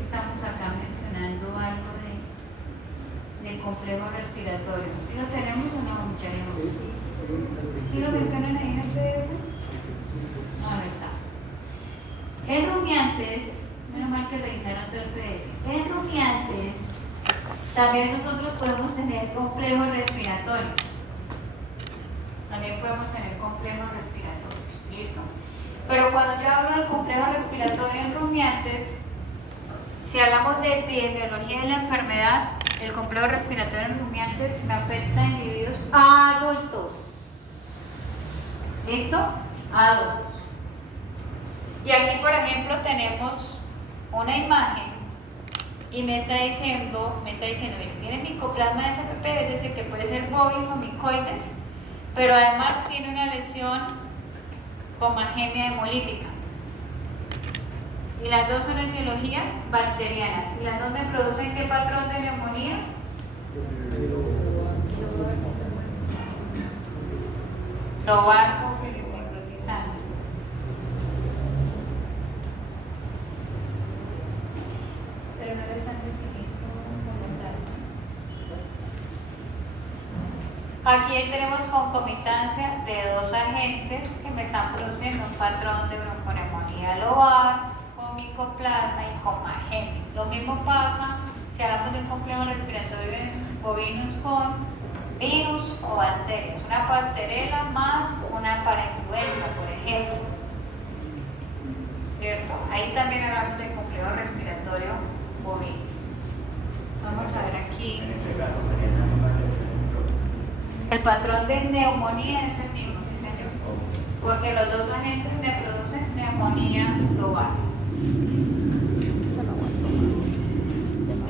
Estamos acá mencionando algo del complejo respiratorio. ¿Sí lo tenemos o no, muchachos? ¿Sí lo mencionan ahí en el PDF? No, no está. En rumiantes, menos mal que revisaron todo el PDF. En rumiantes también nosotros podemos tener complejos respiratorios. También podemos tener complejos respiratorios. ¿Listo? Pero cuando yo hablo de complejo respiratorio en rumiantes, si hablamos de epidemiología de la enfermedad, el complejo respiratorio en rumiantes me afecta a individuos adultos. ¿Listo? Adultos. Y aquí, por ejemplo, tenemos una imagen y me está diciendo, mire, tiene micoplasma SPP, es decir, que puede ser bovis o micoides, pero además tiene una lesión con magemia hemolítica. Y las dos son etiologías bacterianas. ¿Y las dos me producen qué patrón de neumonía? Lobar con fibromicrotizante. Pero no le están definiendo como tal. Aquí tenemos concomitancia de dos agentes que me están produciendo un patrón de bronconeumonía lobar, con micoplasma y con magemia. Lo mismo pasa si hablamos de un complejo respiratorio en bovinos con virus o bacterias, una pasterela más una parainfluenza, por ejemplo. ¿Cierto? Ahí también hablamos de complejo respiratorio bovino. Vamos a ver aquí. En este caso serían ambas lesiones. El patrón de neumonía es el mismo, sí señor. Porque los dos agentes me producen neumonía global.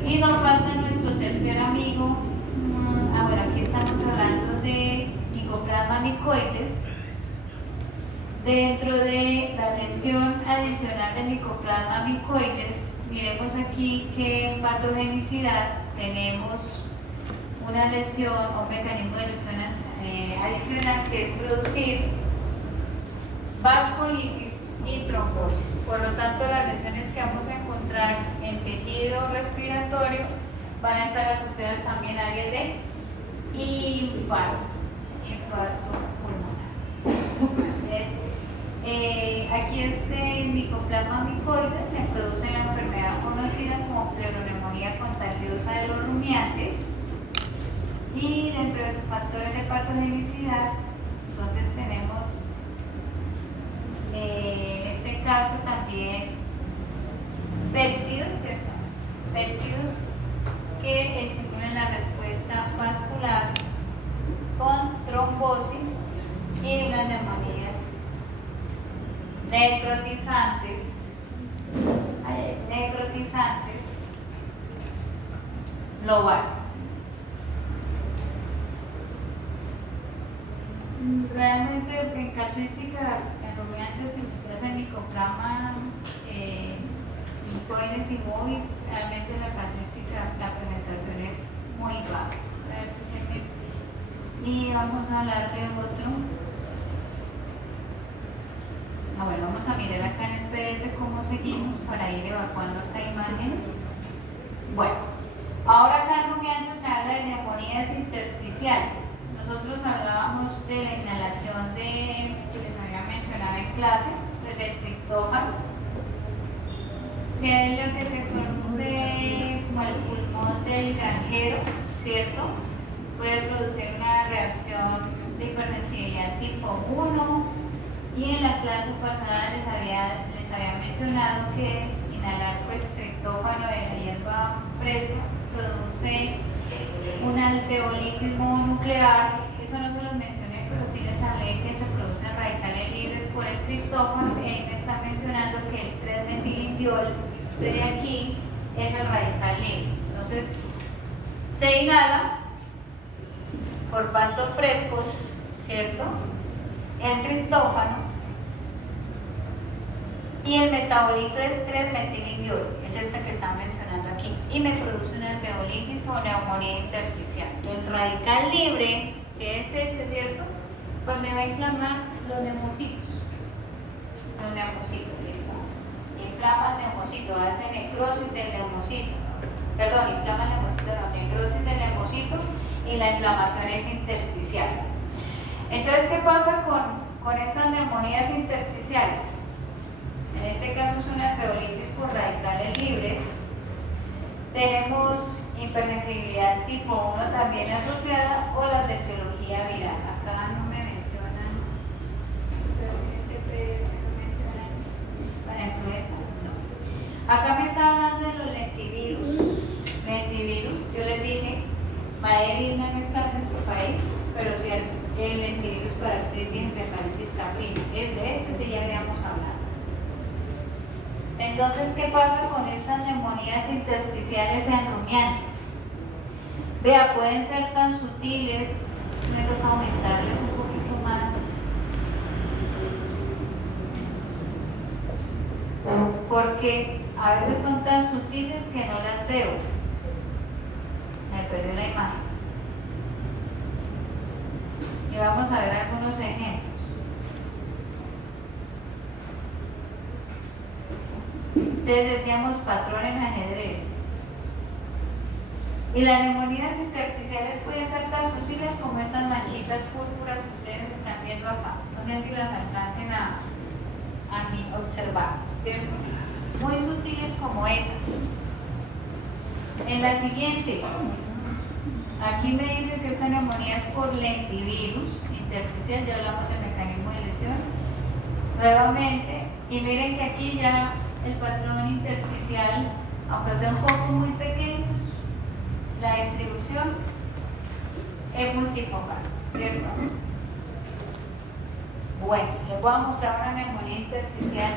Y nos falta nuestro tercer amigo. Ahora aquí estamos hablando de micoplasma micoides. Dentro de la lesión adicional de micoplasma micoides, miremos aquí que en patogenicidad tenemos una lesión o un mecanismo de lesión adicional que es producir vasculitis y trombosis. Por lo tanto, las lesiones que vamos a encontrar en tejido respiratorio van a estar asociadas también a áreas de infarto pulmonar. Aquí este micoplasma micoides me produce la enfermedad conocida como pleuroneumonía contagiosa de los rumiantes, y dentro de sus factores de patogenicidad, entonces tenemos en este caso también péptidos, ¿cierto? Péptidos que estimulan la respuesta vascular con trombosis y unas neumonías necrotizantes lobares. Realmente en casuística en rumiantes, en el caso de micoplasma micoides y bovis, realmente en la casuística la presentación es muy baja. Y vamos a hablar de otro. Bueno, vamos a mirar acá en el PDF cómo seguimos para ir evacuando esta imagen. Bueno, ahora acá en rumiantes me habla de neumonías intersticiales. Nosotros hablábamos de la inhalación que les había mencionado en clase, desde el triptófano, que es lo que se conoce como el pulmón del granjero, ¿cierto? Puede producir una reacción de hipersensibilidad tipo 1, y en la clase pasada les había mencionado que inhalar triptófano de la hierba fresca produce un alveolitis mononuclear. Eso no se los mencioné, pero sí les hablé que se producen radicales libres por el triptófano. Él me está mencionando que el 3-metilindiol de aquí es el radical libre. Entonces, se inhala por pastos frescos, ¿cierto? El triptófano, y el metabolito es 3-metilindiol, es este que están mencionando aquí, y me produce una alveolitis o neumonía intersticial. El radical libre, que es este, ¿cierto? Pues me va a inflamar los neumocitos. ¿Listo? Inflama el neumocito, hace necrosis del neumocito. Perdón, inflama el neumocito, no, necrosis del neumocito, y la inflamación es intersticial. Entonces, ¿qué pasa con estas neumonías intersticiales? En este caso es una alveolitis por radicales libres. Tenemos hipersensibilidad tipo 1 también asociada o la etiología viral. Acá no me mencionan, para influenza, no. Acá me está hablando de los lentivirus. Lentivirus, yo les dije, Madeirina no está en nuestro país, pero sí el lentivirus para artritis encefalitis caprina. De este sí ya habíamos hablado. Entonces, ¿qué pasa con estas neumonías intersticiales en rumiantes? Vea, pueden ser tan sutiles, me toca aumentarles un poquito más. Porque a veces son tan sutiles que no las veo. Me perdió la imagen. Y vamos a ver algunos ejemplos. Ustedes decíamos patrón en ajedrez. Y las neumonías intersticiales pueden ser tan sutiles como estas manchitas púrpuras que ustedes están viendo acá. No sé si las alcancen a observar, ¿cierto? Muy sutiles como esas. En la siguiente, aquí me dice que esta neumonía es por lentivirus intersticial, ya hablamos del mecanismo de lesión. Nuevamente, y miren que aquí ya el patrón intersticial, aunque sean focos muy pequeños, la distribución es multifocal, ¿cierto? Bueno, les voy a mostrar una neumonía intersticial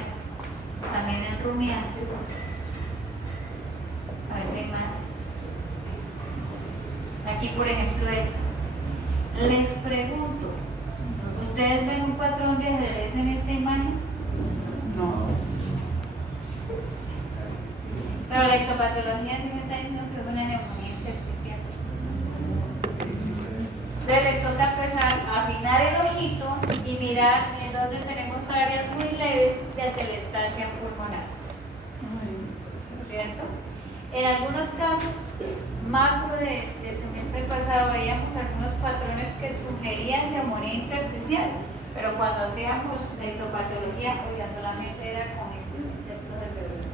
también en rumiantes. A ver si hay más. Aquí, por ejemplo, esta. Les pregunto, ¿ustedes ven un patrón de ajedrez en esta imagen? No. Pero la histopatología sí me está diciendo que es una neumonía intersticial. Entonces les toca empezar a afinar el ojito y mirar en donde tenemos áreas muy leves de atelectasia pulmonar. ¿Cierto? En algunos casos macro del semestre pasado veíamos algunos patrones que sugerían neumonía intersticial, pero cuando hacíamos la histopatología, oiga, solamente era con estos insectos alveolares.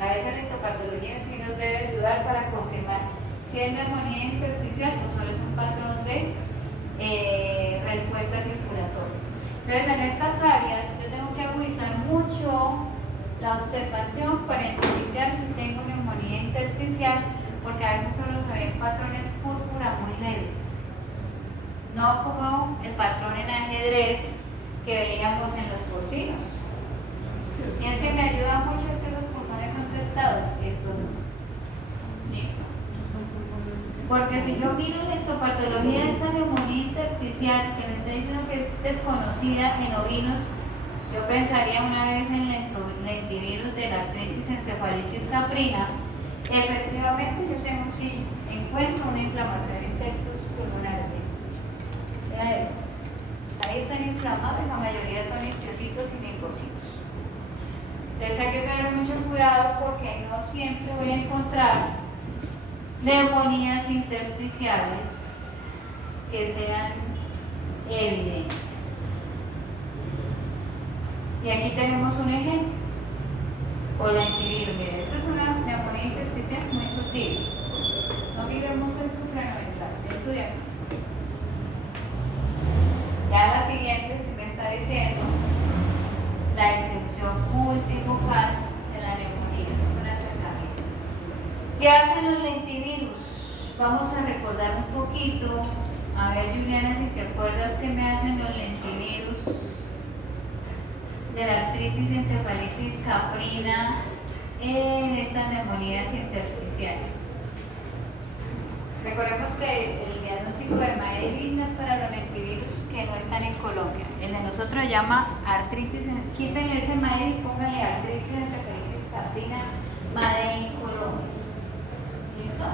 A veces la histopatología sí nos debe ayudar para confirmar si es neumonía intersticial o solo es un patrón de respuesta circulatoria. Entonces, en estas áreas yo tengo que agudizar mucho la observación para identificar si tengo neumonía intersticial, porque a veces solo se ven patrones púrpura muy leves, no como el patrón en ajedrez que veíamos en los porcinos. Y es que me ayuda mucho es que los pulmones son sentados, esto no. Listo. Porque si yo miro la histopatología de esta neumonía intersticial que me está diciendo que es desconocida en ovinos, yo pensaría una vez en lentivirus de la artritis encefalitis caprina. Efectivamente, yo sé si encuentro una inflamación en septos pulmonares. Vea eso. Ahí están inflamados y la mayoría son histocitos y linfocitos. Entonces hay que tener mucho cuidado porque no siempre voy a encontrar neumonías intersticiales que sean evidentes. Y aquí tenemos un ejemplo. O la lentivirus. Miren, esta es una neumonía intersticial muy sutil. No miremos esto fragmental, estudiamos. Ya la siguiente se me está diciendo la distribución multifocal de la neumonía. Eso es un acercamiento. ¿Qué hacen los lentivirus? Vamos a recordar un poquito. A ver, Juliana, si te acuerdas qué me hacen los lentivirus de la artritis encefalitis caprina en estas neumonías intersticiales. Recordemos que el diagnóstico de Madeirina es para los lentivirus que no están en Colombia. El de nosotros se llama artritis, quítenle ese Madeir y pónganle artritis encefalitis caprina Madeir en Colombia. ¿Listo?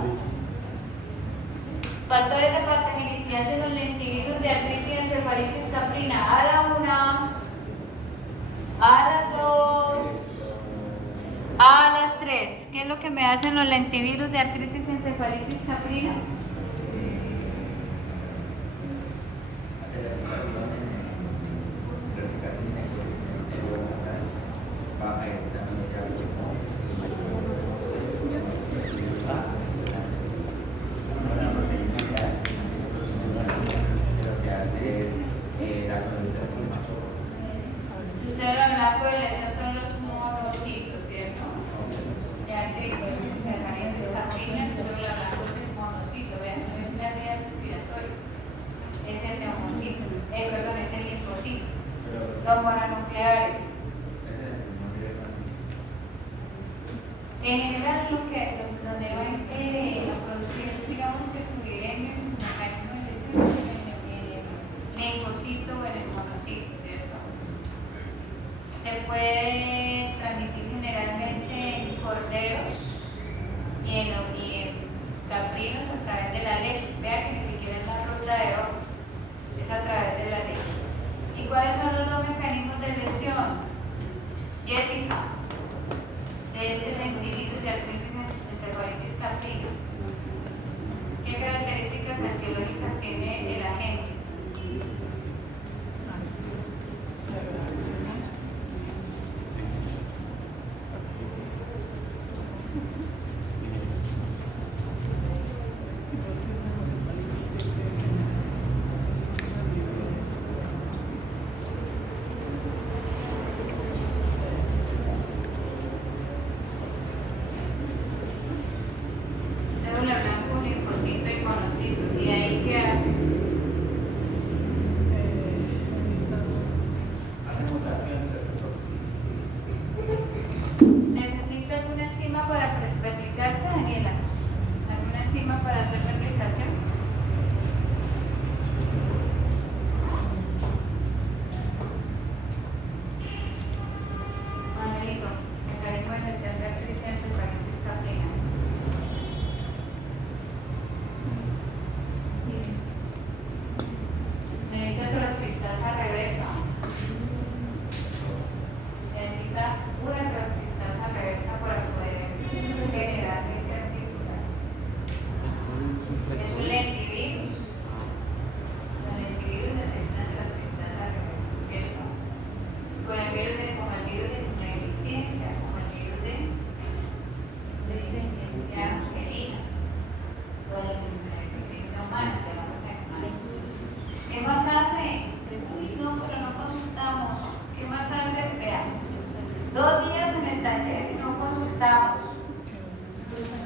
Factores de patogenicidad de los lentivirus de artritis encefalitis caprina. A la 1, a las 2, a las 3. ¿Qué es lo que me hacen los lentivirus de artritis encefalitis caprina? Aceleración en replicación y ella donde va a producir, digamos que subir en su mecanismo de lesión en el linfocito o en el monocito, ¿cierto? Se puede transmitir generalmente en corderos y en caprinos a través de la leche. Vea que ni siquiera es la ruta de oro, es a través de la leche. ¿Y cuáles son los dos mecanismos de lesión? Jessica, de este lentivirus de artritis encefalitis caprina. ¿Qué características etiológicas tiene el agente? Célula blanca, linfocito y monocito. ¿Y ahí qué hace? Hace mutación, ¿Necesita alguna enzima para replicarse, Daniela? ¿Alguna enzima para hacer replicación? Manuelito, mecanismo de lesión de artritis encefalitis caprina. Necesita transcriptasa reversa. Necesita una transcriptasa reversa para poder generar lesión tisular. Es un lentivirus. Los lentivirus necesitan transcriptasa reversa, ¿cierto? Con el virus como el virus de inmunodeficiencia, como el virus de deficiencia angelina, o de inmunodeficiencia humana, si hablamos en humanos. ¿Qué más hace? Uy, no, pero no consultamos. ¿Qué más hace? Vean, 2 días en el taller y no consultamos.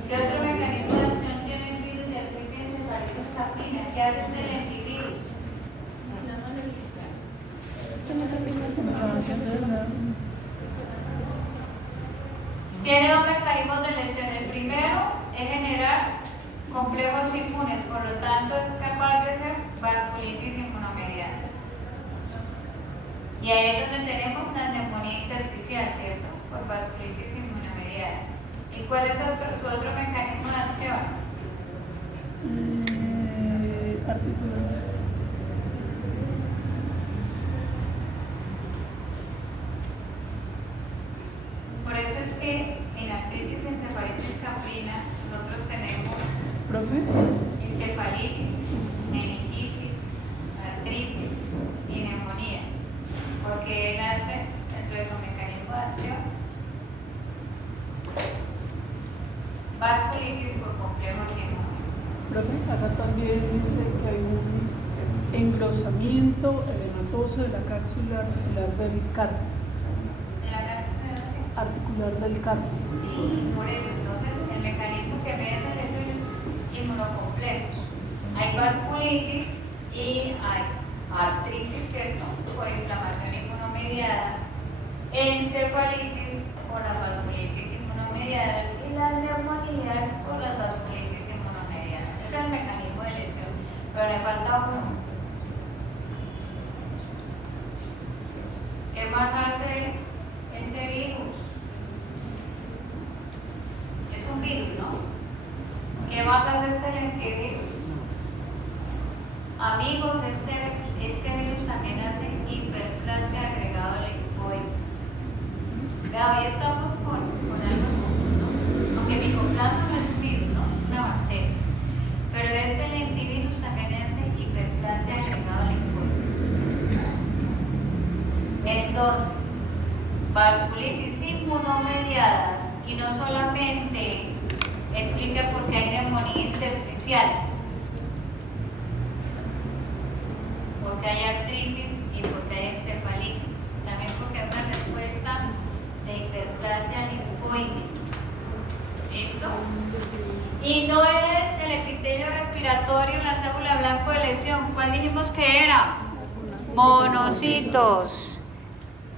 ¿Qué otro mecanismo de acción tiene el virus de artritis encefalitis caprina? ¿Qué hace este lentivirus? Tiene 2 mecanismos de lesión. El primero es generar complejos inmunes, por lo tanto es capaz de hacer vasculitis inmunomediadas. Y ahí es donde tenemos una neumonía intersticial, ¿cierto? Por vasculitis inmunomediada. ¿Y cuál es su otro mecanismo de acción? Articular. Por eso es que en artritis encefalitis caprina nosotros tenemos ¿Profe? encefalitis, meningitis, artritis y neumonía, porque él hace dentro de su mecanismo de acción vasculitis por complejos inmunes. Profe, acá también dice que hay un engrosamiento edematoso de la cápsula articular del carpo. ¿De la cápsula de qué? Articular del carpo. Sí, por eso. Entonces, el mecanismo que ve esa lesión es inmunocomplejos. Hay vasculitis y hay artritis, ¿cierto? Por inflamación inmunomediada, encefalitis por las vasculitis inmunomediadas y las neumonías por las vasculitis inmunomediadas. Ese es el mecanismo de lesión, pero le falta uno. ¿Qué más hace este virus? Es un virus, ¿no? ¿Qué más hace este lentivirus? Amigos, este virus también hace hiperplasia agregado linfoides. Vea, hoy estamos con algo común, ¿no? Aunque micoplasma no es un virus, ¿no? Una bacteria. Pero este lentivirus también hace hiperplasia agregado linfoides. Entonces, vasculitis inmunomediadas, y no solamente explica por qué hay neumonía intersticial, porque hay artritis y porque hay encefalitis, también porque hay una respuesta de hiperplasia linfoide. ¿Listo? Y no es el epitelio respiratorio en la célula blanco de lesión. ¿Cuál dijimos que era? Monocitos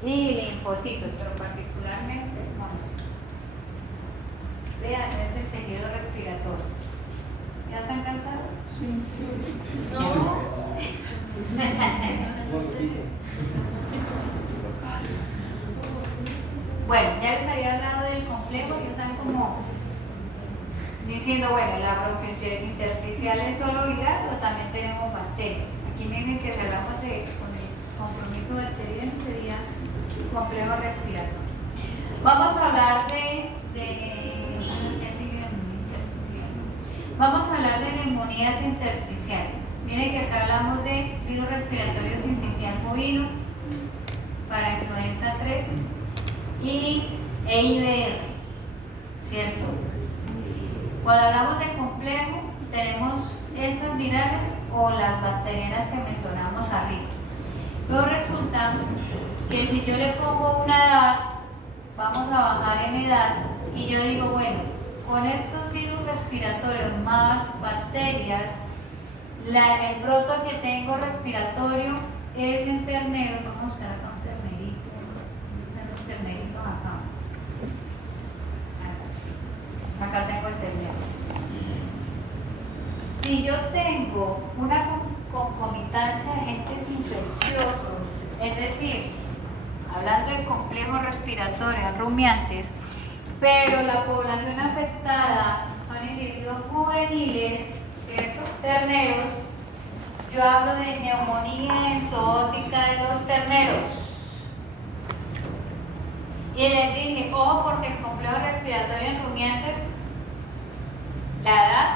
y linfocitos, pero particularmente monocitos. Vean, es el tejido respiratorio. ¿Ya están cansados? Sí. No. Bueno, ya les había hablado del complejo y están como diciendo, bueno, la bronquiolitis intersticial es solo viral o también tenemos bacterias. Aquí me dicen que si hablamos de con el compromiso bacteriano sería complejo respiratorio. Vamos a hablar de vamos a hablar de neumonías intersticiales. Miren que acá hablamos de virus respiratorio sincitial bovino para influenza 3 y IBR, ¿cierto? Cuando hablamos de complejo, tenemos estas virales o las bacterianas que mencionamos arriba. Luego resulta que si yo le pongo una edad, vamos a bajar en edad, y yo digo, bueno, con estos virus respiratorios más bacterias, el broto que tengo respiratorio es en terneros. Vamos a buscar acá un ternerito. ¿Dónde están los terneritos? Acá tengo el ternero. Si yo tengo una concomitancia de agentes infecciosos, es decir, hablando de complejo respiratorio en rumiantes, pero la población afectada son individuos juveniles, ¿cierto? Terneros, yo hablo de neumonía zoótica de los terneros. Y les dije, ojo, porque el complejo respiratorio en rumiantes, la edad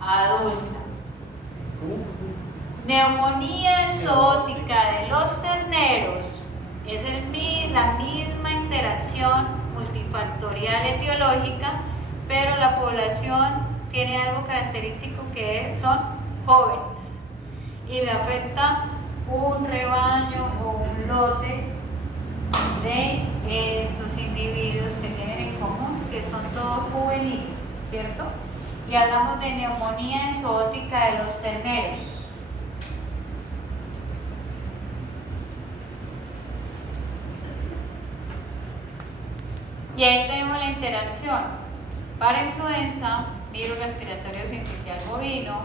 adulta. Neumonía zoótica de los terneros es la misma interacción multifactorial etiológica, pero la población tiene algo característico que son jóvenes y me afecta un rebaño o un lote de estos individuos que tienen en común que son todos juveniles, ¿cierto? Y hablamos de neumonía zoótica de los terneros. Y ahí tenemos la interacción para influenza, virus respiratorio sincitial bovino,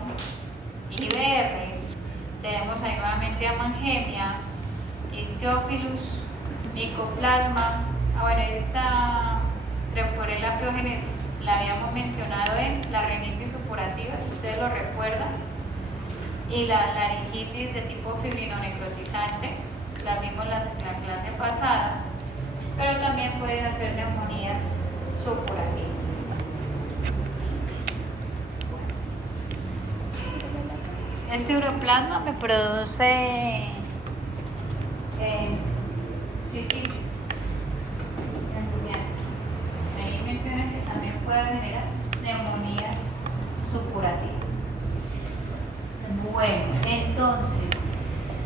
IBR, tenemos ahí nuevamente a Mannheimia, Histiophilus, Mycoplasma. Bueno, esta Treporella piógenes la habíamos mencionado en la rinitis supurativa, si ustedes lo recuerdan, y la laringitis de tipo fibrinonecrotizante, la vimos la clase pasada. Pero también pueden hacer neumonías supurativas. Este uroplasma me produce cistitis en rumiantes. Ahí mencionan que también puede generar neumonías supurativas. Bueno, entonces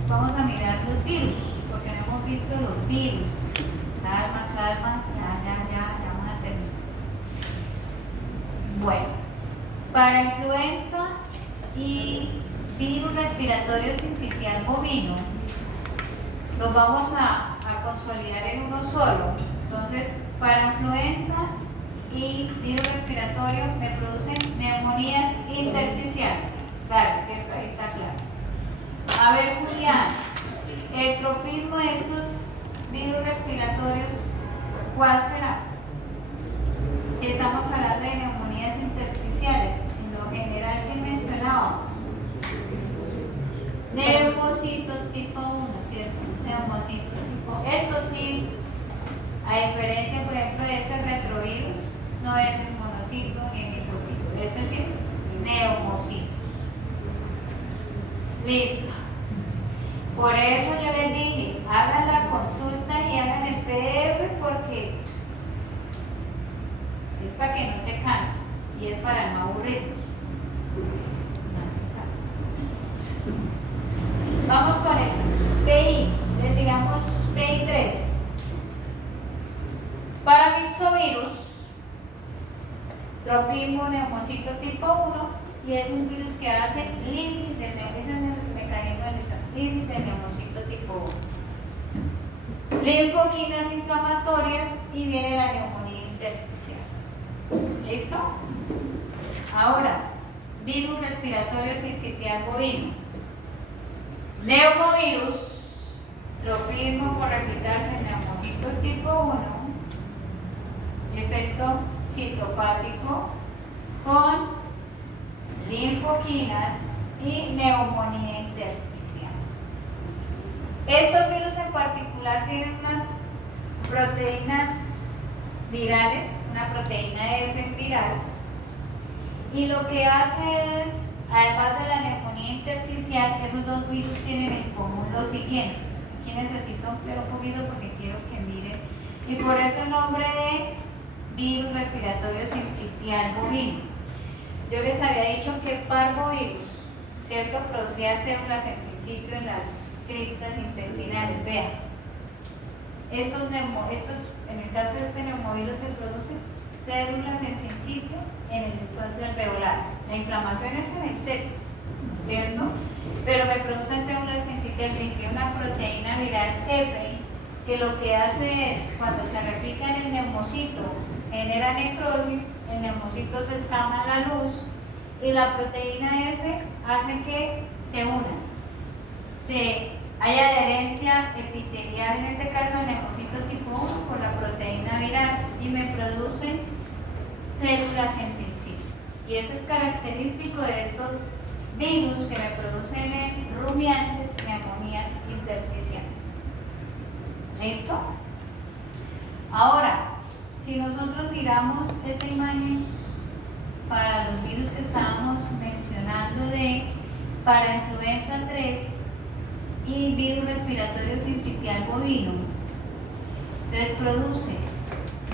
vamos a mirar los virus, porque no hemos visto los virus. Calma, ya vamos a terminar. Bueno, para influenza y virus respiratorio sincitial bovino, los vamos a consolidar en uno solo. Entonces, para influenza y virus respiratorio me producen neumonías intersticiales. Claro, ¿cierto? Ahí está claro. A ver, Julián, el tropismo de estos virus respiratorios, ¿cuál será? Si estamos hablando de neumonías intersticiales, en lo general que mencionábamos, neumocitos tipo 1, ¿cierto? Neumocitos tipo, esto sí, a diferencia por ejemplo de ese retrovirus, no es el monocito ni el linfocito, este sí es neumocitos. Listo. Por eso yo les dije, hagan la consulta y hagan el PDF porque es para que no se cansen y es para no aburrirlos. Vamos con el PI, les digamos PI3. Para mixovirus, tropismo neumocito tipo 1, y es un virus que hace lisis de ese es el mecanismo de lisis de neumocito tipo 1. Linfoquinas inflamatorias y viene la neumonía intersticial. ¿Listo? Ahora, virus respiratorio sincitial bovino. Neumovirus, tropismo por replicarse en neumocitos tipo 1, efecto citopático con linfoquinas y neumonía intersticial. Estos virus en particular tienen unas proteínas virales, una proteína F viral, y lo que hace es, además de la neumonía intersticial, esos dos virus tienen en común lo siguiente. Aquí necesito un pleno poquito porque quiero que miren, y por eso el nombre de virus respiratorio sincitial bovino. Yo les había dicho que parvovirus, ¿cierto?, producía células en sincitio en las criptas intestinales. Vean, estos, en el caso de este neumovirus, que produce células en sincitio en el espacio alveolar. La inflamación es en el septo, ¿cierto? Pero me producen células sincitiales que tiene una proteína viral F, que lo que hace es, cuando se replica en el neumocito, genera necrosis, el neumocito se escama a la luz y la proteína F hace que se unan. Haya adherencia epitelial, en este caso el neumocito tipo 1, por la proteína viral y me producen células en sincitio. Y eso es característico de estos virus que me producen en rumiantes y neumonías intersticiales. ¿Listo? Ahora, si nosotros miramos esta imagen para los virus que estábamos mencionando para influenza 3 y virus respiratorio sincitial bovino, entonces produce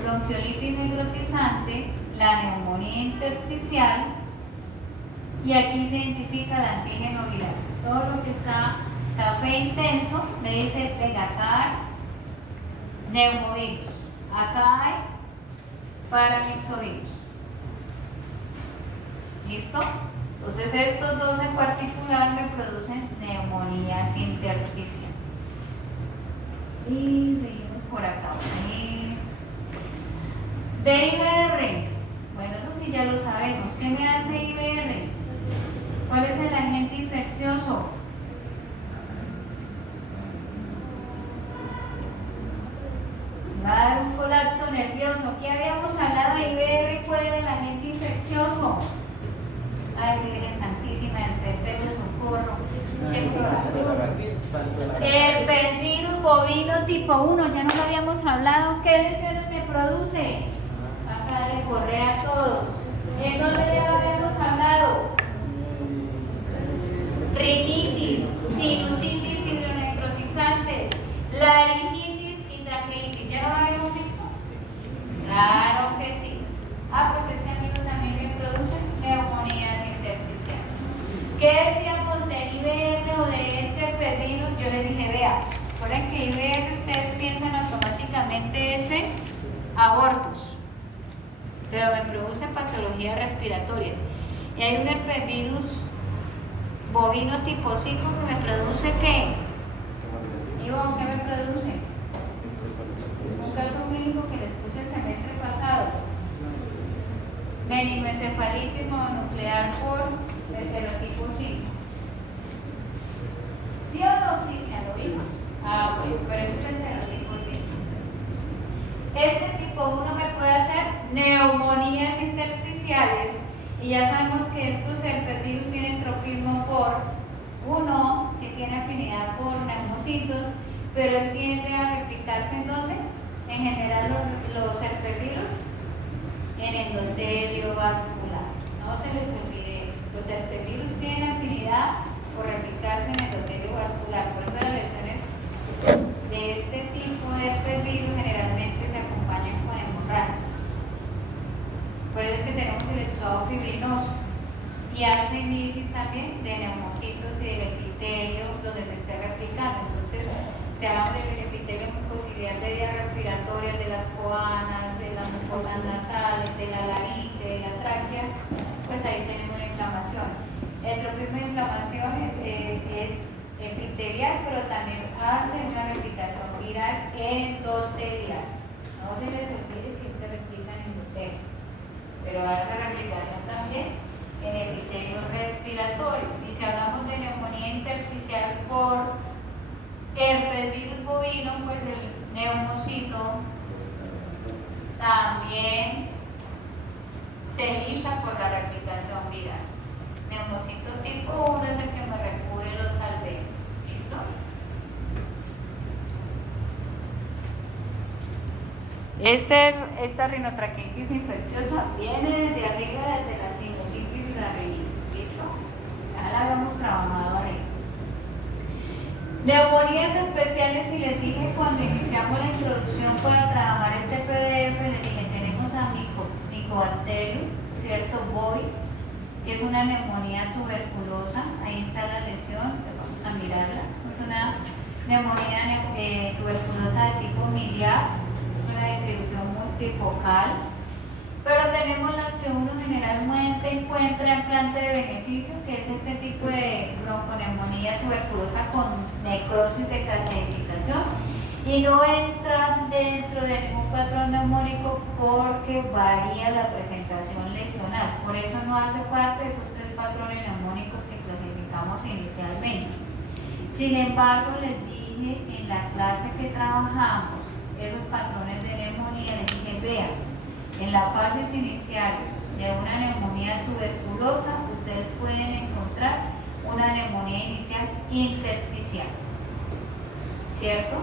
bronquiolitis necrotizante, la neumonía intersticial, y aquí se identifica el antígeno viral. Todo lo que está café intenso me dice, venga, acá hay neumovirus, acá hay paramyxovirus. ¿Listo? Entonces estos dos en particular me producen neumonías intersticiales. Y seguimos por acá. De IBR, bueno, eso sí ya lo sabemos. ¿Qué me hace IBR? ¿Cuál es el agente infeccioso? Va a dar un colapso nervioso. ¿Qué habíamos hablado de IBR? ¿Cuál era el agente infeccioso? Ay, Virgen Santísima del Perpetuo Socorro. Herpesvirus bovino tipo 1, ya no lo habíamos hablado. ¿Qué lesiones me produce? Acá le corre a todos. ¿En dónde ya lo habíamos hablado? Rinitis, sinusitis fibronecrotizantes, laringitis y tracheitis. ¿Ya no lo habíamos visto? Claro que sí. Pues este amigo también me produce neumonías intersticiales. ¿Qué decíamos del IBR o de este herpesvirus? Yo les dije, vea, recuerden que IBR ustedes piensan automáticamente abortos, pero me produce patologías respiratorias. Y hay un herpesvirus bovino tipo 5 que me produce ¿qué? Ivonne, ¿qué me produce? Un caso médico que les puse el semestre pasado. Meningoencefalitis mononuclear por el serotipo 5. ¿Sí o no, Cristian? ¿Lo vimos? Bueno, pero ese es el serotipo 5. Este tipo 1 me puede hacer neumonías intersticiales, y ya sabemos que estos herpesvirus tienen tropismo por 1, si tiene afinidad por neumocitos, pero él tiende a replicarse ¿en dónde? En general los herpesvirus en endotelio vascular. No se les olvide, los herpesvirus tienen afinidad por replicarse en endotelio vascular. Por eso las lesiones de este tipo de herpesvirus generalmente se acompañan con hemorragias. Por eso es que tenemos el exudado fibrinoso y arsenisis también de neumocitos y del epitelio donde se esté replicando. Entonces, si hablamos del epitelio, mucosividad de vías respiratorias, de las coanas, de las mucosas nasales, de la laringe, de la tráquea, pues ahí tenemos la inflamación. El tropismo de inflamación es epitelial, pero también hace una replicación viral endotelial. No se les olvide que se replica en endotelio, pero respiratorio. Y si hablamos de neumonía intersticial por herpes virus bovino, pues el neumocito también se lisa por la replicación viral. Neumocito tipo 1 es el que me recubre los alveolos. ¿Listo? Esta rinotraqueitis infecciosa viene desde arriba, desde la sinusitis y la rinitis. ¿Listo? Ya la habíamos trabajado arriba. Neumonías especiales, y les dije cuando iniciamos la introducción para trabajar este PDF, les dije tenemos a Mycobacterium, ¿cierto? Bovis, que es una neumonía tuberculosa. Ahí está la lesión, vamos a mirarla. Es una neumonía tuberculosa de tipo miliar, una distribución multifocal, pero tenemos las que uno generalmente encuentra en planta de beneficio, que es este tipo de bronconeumonía tuberculosa con necrosis de calcificación, y no entra dentro de ningún patrón neumónico porque varía la presentación lesional. Por eso no hace parte de esos 3 patrones neumónicos que clasificamos inicialmente. Sin embargo, les dije en la clase que trabajamos esos patrones de neumonía, les dije, vean, en las fases iniciales de una neumonía tuberculosa, ustedes pueden encontrar una neumonía inicial intersticial, ¿cierto?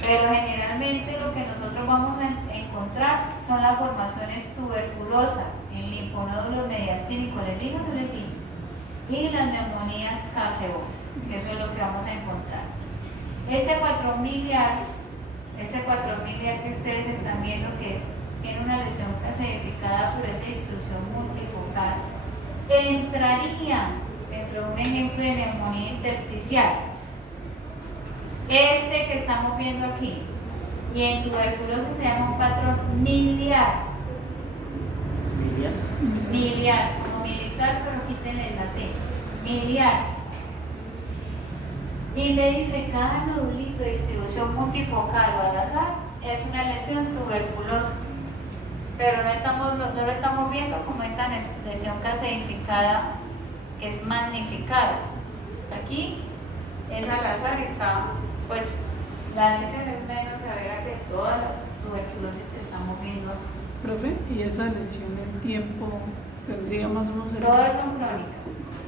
Pero generalmente lo que nosotros vamos a encontrar son las formaciones tuberculosas en linfonódulos mediastínicos, les digo, no les digo, y las neumonías caseosas, que eso es lo que vamos a encontrar. Este patrón miliar que ustedes están viendo, que tiene una lesión caseificada pero es de distribución multifocal, entraría dentro de un ejemplo de neumonía intersticial. Este que estamos viendo aquí, y en tuberculosis se llama un patrón miliar. Miliar, como militar, pero quítenle la T. Miliar. Y me dice, cada nodulito de distribución multifocal o al azar es una lesión tuberculosa, pero no lo estamos viendo como esta lesión caseificada que es magnificada. Aquí es al azar, está, pues la lesión es menos severa que todas las tuberculosis que estamos viendo. Profe, ¿y esa lesión en tiempo tendría más o menos? Todas son crónicas.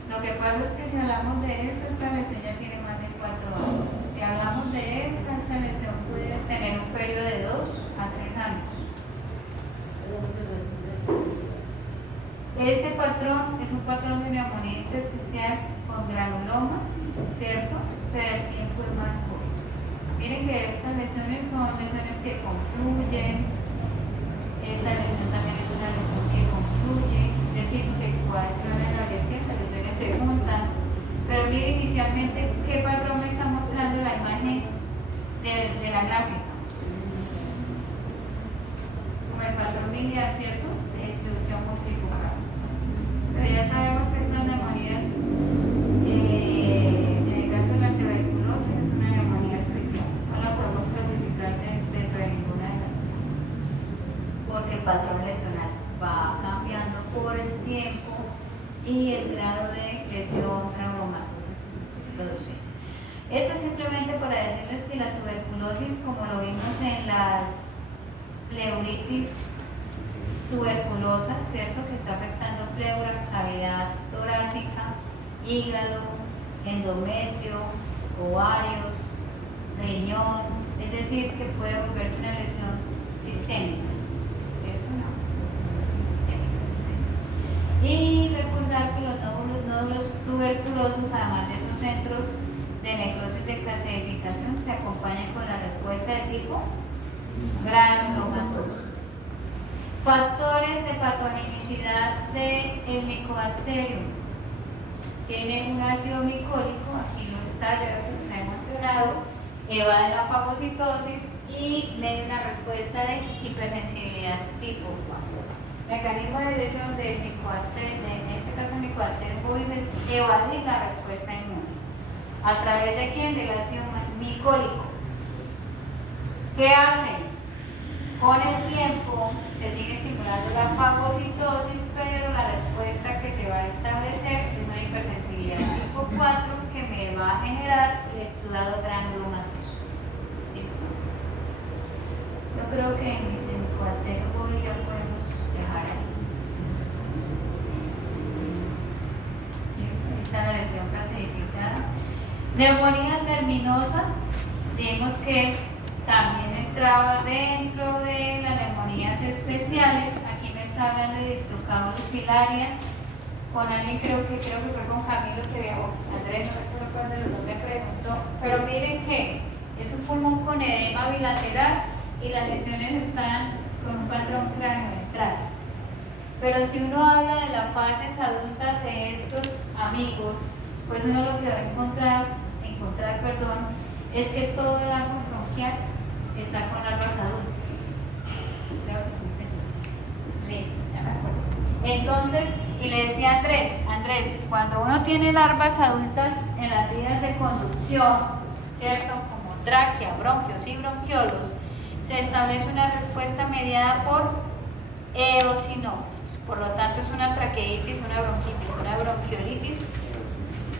Lo que pasa es que si hablamos de esta lesión ya tiene más de 4 años. Si hablamos de esta lesión puede tener un periodo de 2 a 3 años. Este patrón es un patrón de neumonía intersticial con granulomas, ¿cierto? Pero el tiempo es más corto. Miren que estas lesiones son lesiones que confluyen. Esta lesión también es una lesión que confluye, es decir, se coacciona la lesión, las lesiones se juntan. Pero miren inicialmente qué patrón me está mostrando la imagen de la gráfica. Como el patrón miliar, ¿cierto? De distribución multifocal. Pero ya sabemos que estas neumonías, en el caso de la tuberculosis, es una neumonía especial. No la podemos clasificar dentro de ninguna de las 3. Porque el patrón lesional va cambiando por el tiempo y el grado de lesión traumática produce. Esto es simplemente para decirles que la tuberculosis, como lo vimos en las pleuritis tuberculosas, ¿cierto? Que está afectando pleura, cavidad torácica, hígado, endometrio, ovarios, riñón, es decir, que puede volverse una lesión sistémica, ¿cierto? No, sistémica. Y recordar que los nódulos tuberculosos, además de estos centros de necrosis de calcificación, se acompañan con la respuesta de tipo granulomatoso. Factores de patogenicidad del Mycobacterium. Tiene un ácido micólico, aquí lo está, ya lo he mencionado, evade la fagocitosis y le da una respuesta de hipersensibilidad tipo 4. Mecanismo de lesión del Mycobacterium, en este caso Mycobacterium bovis, es evadir la respuesta inmune. ¿A través de quién? Del ácido micólico. ¿Qué hacen? Con el tiempo se sigue estimulando la fagocitosis, pero la respuesta que se va a establecer es una hipersensibilidad Neumonías verminosas, digamos que también entraba dentro de las neumonías especiales. Aquí me está hablando de Diptocaulus filaria, con alguien creo que fue con Camilo que viajó, Andrés, no recuerdo cuál de los dos me preguntó, pero miren que es un pulmón con edema bilateral y las lesiones están con un patrón craneoventral. Pero si uno habla de las fases adultas de estos amigos, pues uno lo que va a encontrar, es que todo el árbol bronquial está con larvas adultas. Creo que listo, ya me acuerdo. Entonces, y le decía a Andrés, cuando uno tiene larvas adultas en las vías de conducción, ¿cierto? Como tráquea, bronquios y bronquiolos, se establece una respuesta mediada por eosinófilos. Por lo tanto, es una traqueitis, una bronquitis, una bronquiolitis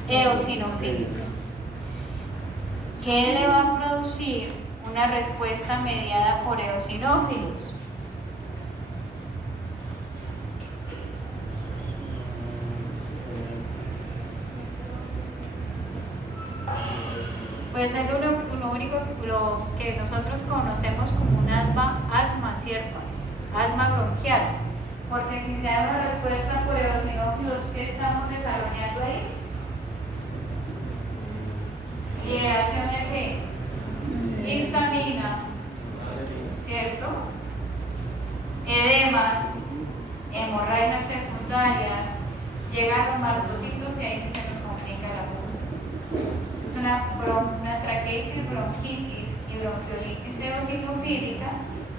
eosinofílica. ¿Qué le va a producir una respuesta mediada por eosinófilos? Puede ser lo único que nosotros conocemos como un asma, ¿cierto? Asma bronquial. Porque si se da una respuesta por eosinófilos, ¿qué estamos desarrollando ahí? Liberación de qué? Histamina, ¿cierto? Edemas, hemorragias secundarias, llegan los mastocitos y ahí sí se nos complica la cosa. Es una traqueitis, bronquitis y bronquiolitis eosinofílica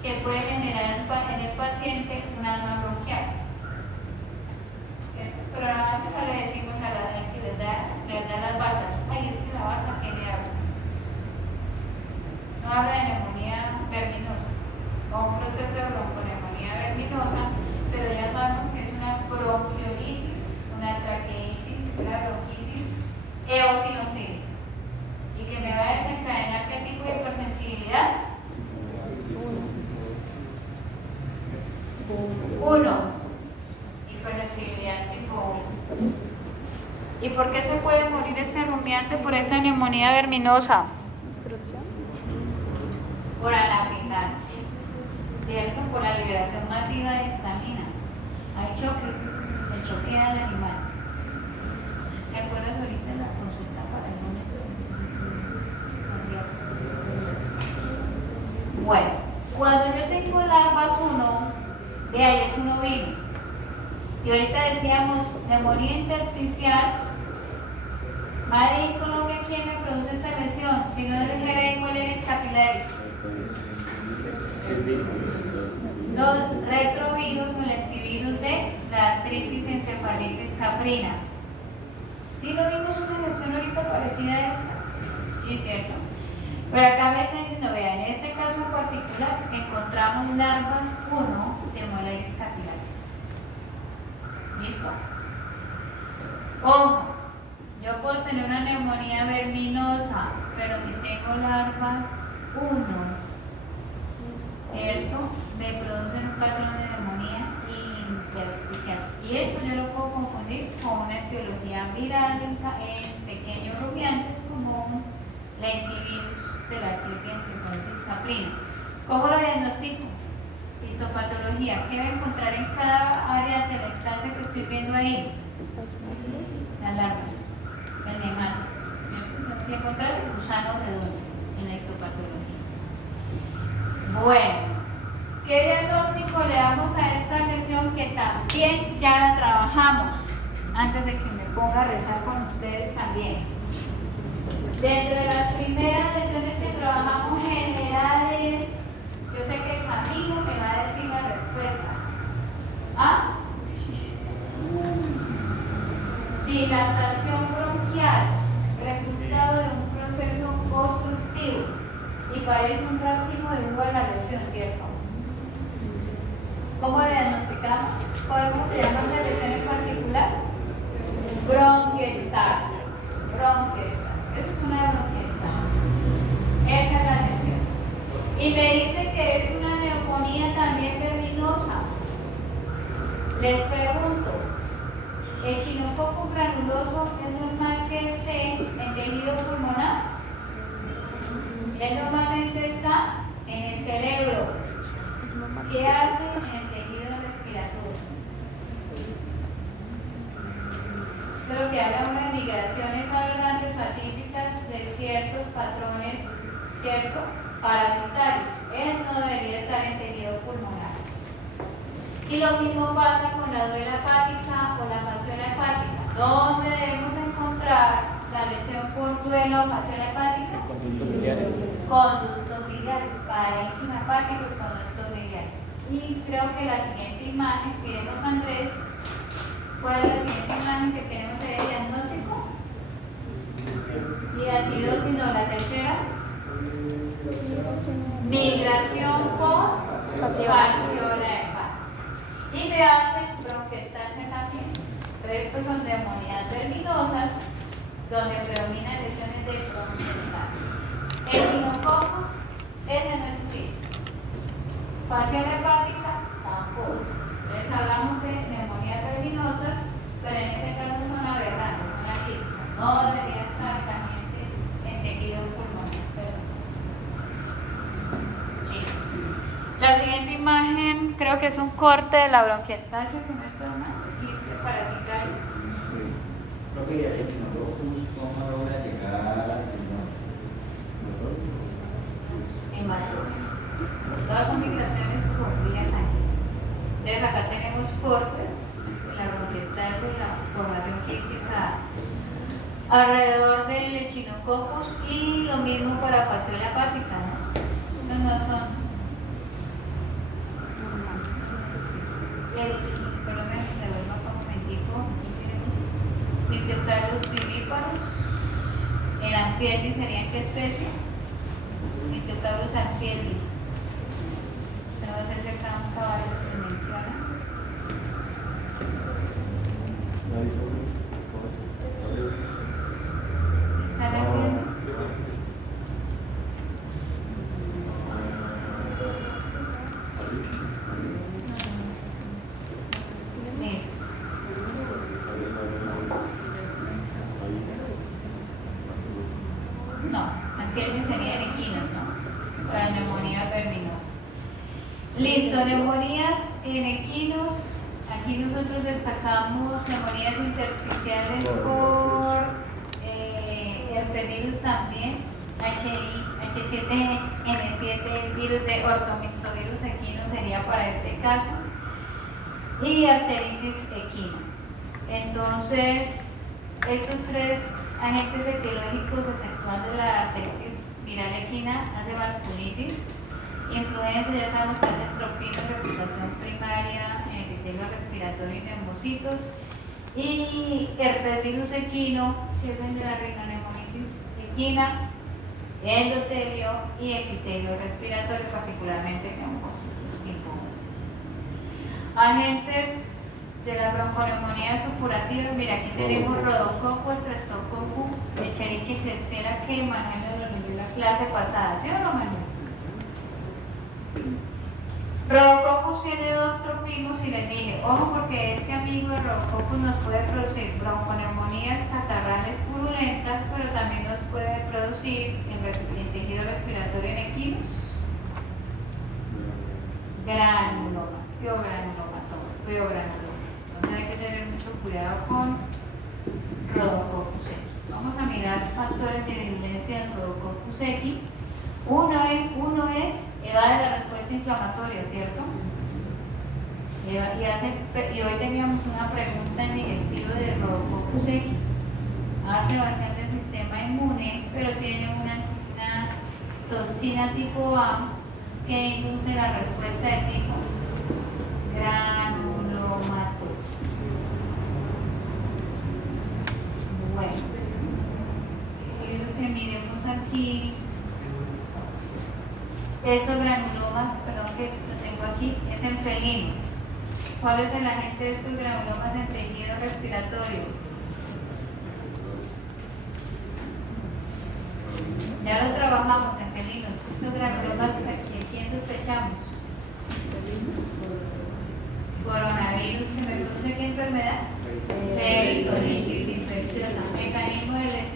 que puede generar en el paciente un asma bronquial. Pero nada más acá le decimos a la que les da las batas, ay, es que la bata tiene asma. No habla de neumonía verminosa o un proceso de bronconeumonía verminosa, pero ya sabemos que es una bronquiolitis, una traqueitis, una bronquitis eosinofílica. ¿Y que me va a desencadenar qué tipo de hipersensibilidad? 1. Hipersensibilidad tipo 1. ¿Y por qué se puede morir este rumiante por esta neumonía verminosa? Por anafilaxia, ¿cierto? Por la liberación masiva de histamina. Hay choque, el choque del animal. ¿Te acuerdas ahorita de la consulta para el lunes? Bueno, cuando yo tengo larvas 1, de ahí es un ovino. Y ahorita decíamos neumonía intersticial. Madre, en Colombia, ¿quién me produce esta lesión? Si no es el Jerez Molleris capilaris. Los retrovirus o lentivirus de la artritis encefalitis caprina. ¿Sí lo vimos una lesión ahorita parecida a esta? Sí, cierto. Pero acá me está diciendo, vean, en este caso en particular encontramos larvas 1 de Molleris capilaris. ¿Listo? Ojo, yo puedo tener una neumonía verminosa, pero si tengo larvas 1, ¿cierto? Me producen un patrón de neumonía intersticial. Y esto yo lo puedo confundir con una etiología viral en pequeños rumiantes como un lentivirus de la artritis encefalitis caprina. ¿Cómo lo diagnostico? Histopatología. ¿Qué voy a encontrar en cada área de telectasia que estoy viendo ahí? Las larvas, el nemático. Voy a encontrar el gusano redondo en la histopatología. Bueno, ¿qué diagnóstico le damos a esta lesión que también ya la trabajamos? Antes de que me ponga a rezar con ustedes también. Dentro de las primeras lesiones que trabajamos generales, yo sé que Camilo me va a decir la respuesta. ¿Ah? Dilatación bronquial, resultado de un proceso obstructivo. Y parece un racimo de uva de la lesión, ¿cierto? ¿Cómo lo diagnosticamos? ¿Cómo se llama esa lesión en particular? Bronquiectasia. Bronquiectasia. Es una bronquiectasia. Esa es la lesión. Y me dice que es una neumonía también verminosa. Les pregunto, El echinococo granuloso es normal que esté en tejido pulmonar. Él normalmente está en el cerebro. ¿Qué hace en el tejido respiratorio? Pero que habla de migraciones aberrantes o atípicas de ciertos patrones, ¿cierto? Parasitarios. Él no debería estar en tejido pulmonar. Y lo mismo pasa con la duela hepática o la fasciola hepática. ¿Dónde debemos encontrar la lesión por duela o fasciola hepática? Conductos biliares, parénquima hepático y conductos biliares. Y creo que la siguiente imagen que vemos, Andrés, ¿cuál es la siguiente imagen que tenemos en el diagnóstico? Y acidosis, no, la tercera. Migración por fasciola hepática. Y me hace bronquiectasia también. Entonces, estos son neumonías verminosas donde predominan lesiones de bronquiectasia. El echinococo, ese no es un fasciola hepática, tampoco. Entonces hablamos de neumonías verminosas, pero en este caso son aberrantes, son atípicas. No debería estar también en tejido pulmonar. La siguiente imagen creo que es un corte de la bronquiectasis, si no está mal, quiste parasitario. Creo que ya el echinococcus, ¿cómo logra llegar al pulmón? Hematógeno. Todas son migraciones por vía sanguínea. Entonces acá tenemos cortes, la bronquiectasis, la formación quística alrededor del echinococcus y lo mismo para fasciola hepática, ¿no? No son. Pero me devuelvo acá un momentico. Dicteocarus vivíparos. El Anfieldi sería en qué especie? Dicteocarus Anfieldi. Tenemos ese caballo que menciona. ¿Está el Anfieldi? Listo. No, Anfieldi sería en equinos, ¿no? Para neumonías verminosas. Listo, neumonías en equinos. Aquí nosotros destacamos neumonías intersticiales por herpesvirus también, H7N7, el virus de ortomixovirus equino sería para este caso, y arteritis equina. Entonces, estos tres agentes etiológicos, exceptuando la arteritis viral equina, hace vasculitis. Influencia, ya sabemos que hace entropía, reputación primaria en epitelio respiratorio y neumocitos. Y herpesvirus equino, que es el de la rinoneumonitis equina, endotelio y epitelio respiratorio, particularmente neumocitos tipo 1. Agentes de la bronconeumonía supurativa, mira, aquí tenemos rodococo, estreptococo, Echerichia y Klebsiella, que Manuel nos lo leyó la clase pasada, ¿sí o no, Manuel? Rodococcus tiene dos tropimos y les dije, ojo, porque este amigo de Rodococcus nos puede producir bronconeumonías catarrales purulentas, pero también nos puede producir en tejido respiratorio en equinos granulomas, piogranulomas. Entonces hay que tener mucho cuidado con Rodococcus X. Vamos a mirar factores de virulencia del Rodococcus X. Uno es evade la respuesta inflamatoria, ¿cierto? Y hoy teníamos una pregunta en digestivo del Rodococcus X. Hace evasión del sistema inmune, pero tiene una toxina tipo A que induce la respuesta de tipo granulomatoso. Bueno, quiero que miremos aquí. Estos granulomas, perdón que lo tengo aquí, es en felino. ¿Cuál es el agente de estos granulomas en tejido respiratorio? Ya lo trabajamos en felinos. Estos granulomas, ¿quién sospechamos? Coronavirus, ¿que me produce qué enfermedad?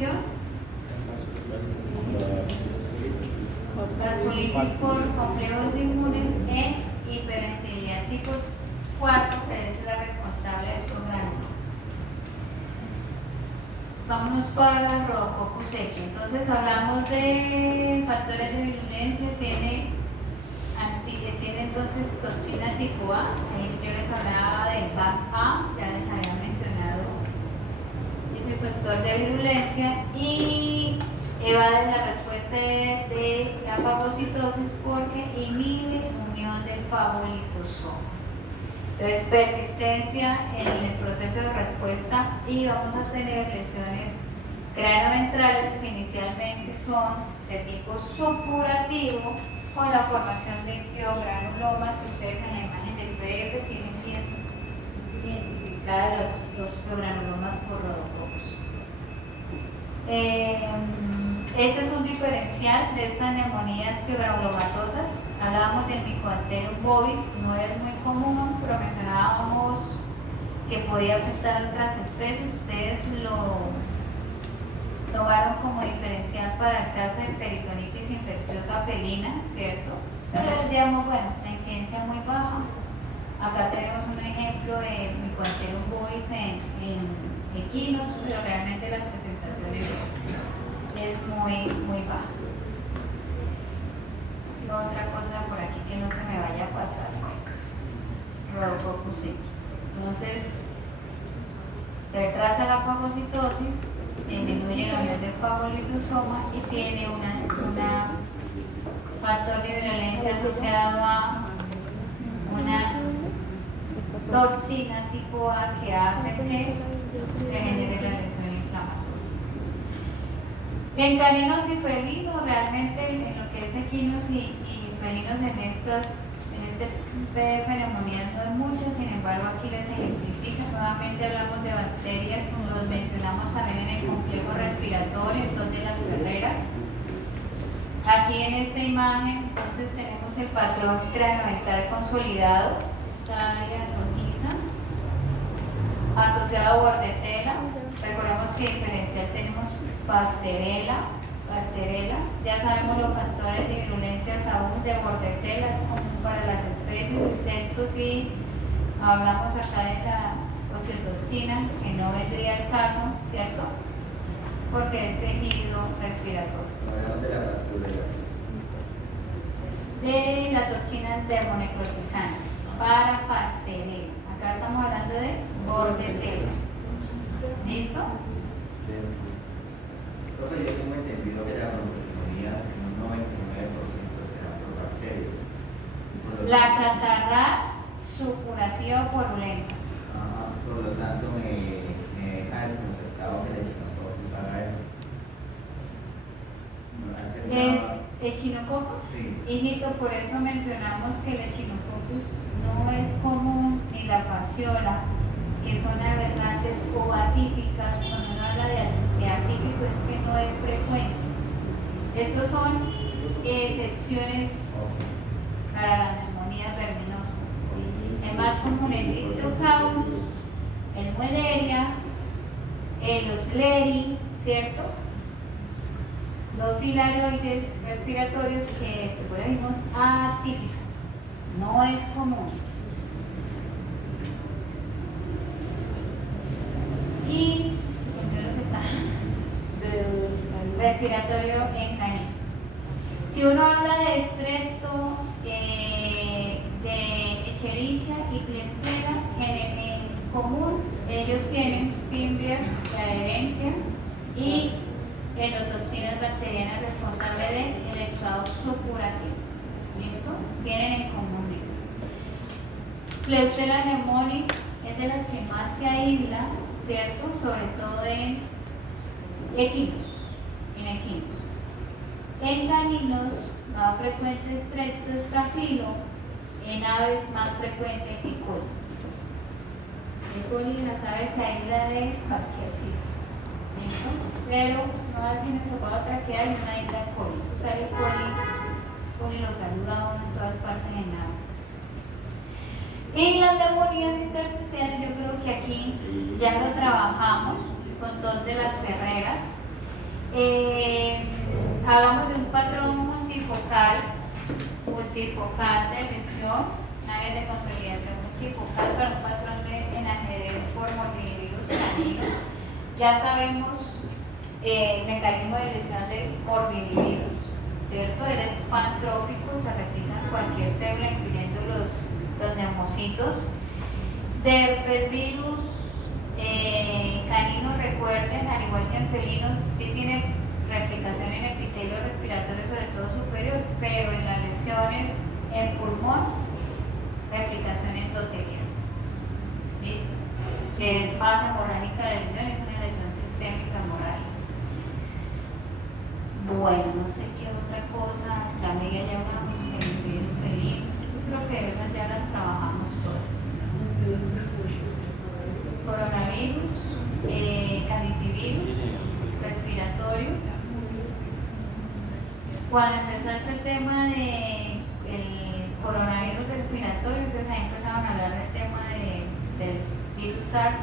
infección. Vasculitis por complejos inmunes en hipersensibilidad tipo 4, que es la responsable de estos granulomas. Vámonos para Rhodococcus equi. Entonces hablamos de factores de virulencia, tiene entonces toxina tipo A, yo les hablaba del BAC-A, ya les había mencionado ese factor de virulencia, y evade la respuesta de la fagocitosis porque inhibe unión del fagolisosoma. Entonces, persistencia en el proceso de respuesta, y vamos a tener lesiones cranoventrales que inicialmente son de tipo supurativo con la formación de piogranulomas. Si ustedes en la imagen del PDF tienen bien identificadas los piogranulomas por Rhodococcus. Este es un diferencial de estas neumonías piogranulomatosas. Hablábamos del Mycobacterium bovis, no es muy común, pero mencionábamos que podía afectar a otras especies. Ustedes lo tomaron como diferencial para el caso de peritonitis infecciosa felina, ¿cierto? Pero decíamos, bueno, la incidencia es muy baja. Acá tenemos un ejemplo de Mycobacterium bovis en equinos, pero realmente las presentaciones es muy baja. Y otra cosa por aquí que no se me vaya a pasar, Rhodococcus equi. Entonces, retrasa la fagocitosis, disminuye la unión del fagolisosoma y tiene una factor de virulencia asociado a una toxina tipo A que hace que se genere la lesión inflamatoria. En caninos y felinos, realmente en lo que es equinos y felinos en este PDF neumonías no hay muchas, sin embargo aquí les ejemplifico. Nuevamente hablamos de bacterias, los mencionamos también en el complejo respiratorio, donde las perreras. Aquí en esta imagen entonces tenemos el patrón craniovental consolidado, esta área rojiza, asociado a bordetela. Recordemos que diferencial tenemos Pasteurella, ya sabemos los factores de virulencias aún de bordetela, es común para las especies, excepto si hablamos acá de la oxitoxina, que no vendría al caso, ¿cierto? Porque es tejido respiratorio. Hablamos de la pasteurella. De la toxina dermonecrotizana para Pasteurella. Acá estamos hablando de bordetela. ¿Listo? Entonces yo tengo entendido que la broncotonía en un 99% será por bacterias. La catarra supurativa purulenta. Por lo tanto me deja desconcertado que el echinococcus haga eso. Es echinococcus. Sí. Hijito, por eso mencionamos que el echinococcus no es común, ni la fasciola, que son aberrantes o atípicas. Cuando uno habla de atípico es que no es frecuente. Estos son excepciones para las neumonías verminosas. El más común es el Diptocaulus, el Muelleria, el Osleri, ¿cierto? Los filaroides respiratorios que por ahí vimos atípica, no es común. Y lo que está respiratorio en caninos. Si uno habla de estrepto, de Escherichia y Klebsiella, en común ellos tienen fimbrias de adherencia y endotoxinas bacterianas responsables del exudado supurativo. ¿Listo? Tienen en común eso. Klebsiella pneumoniae es de las que más se aísla, ¿cierto? Sobre todo en equinos. En caninos, más frecuente estrepto estafilo, en aves más frecuente E. coli. E. coli en las aves se aísla de cualquier sitio, ¿listo? Pero no así en el sopado traqueal y una isla E. coli. Usar E. coli lo saluda a uno en todas partes en aves. Y las neumonías intersticiales, yo creo que aquí ya lo trabajamos con dos de las perreras. Hablamos de un patrón multifocal de lesión, áreas de consolidación multifocal para un patrón en ajedrez por morbillivirus canino. Ya sabemos el mecanismo de lesión del morbillivirus, ¿cierto? Él es pantrópico, se replica en cualquier célula, incluyendo los neumocitos. De herpesvirus canino, recuerden, al igual que en felinos, sí tiene replicación en epitelio respiratorio, sobre todo superior, pero en las lesiones en pulmón, replicación endotelial. ¿Listo? Que es más hemorrágica la lesión, es una lesión sistémica hemorrágica. Bueno, no sé qué otra cosa, la media ya hablamos, el felino, yo creo que esas ya las trabajamos todas. Coronavirus, calicivirus, respiratorio. Cuando empezó este tema de el coronavirus respiratorio, pues ahí empezaron a hablar del tema del virus SARS,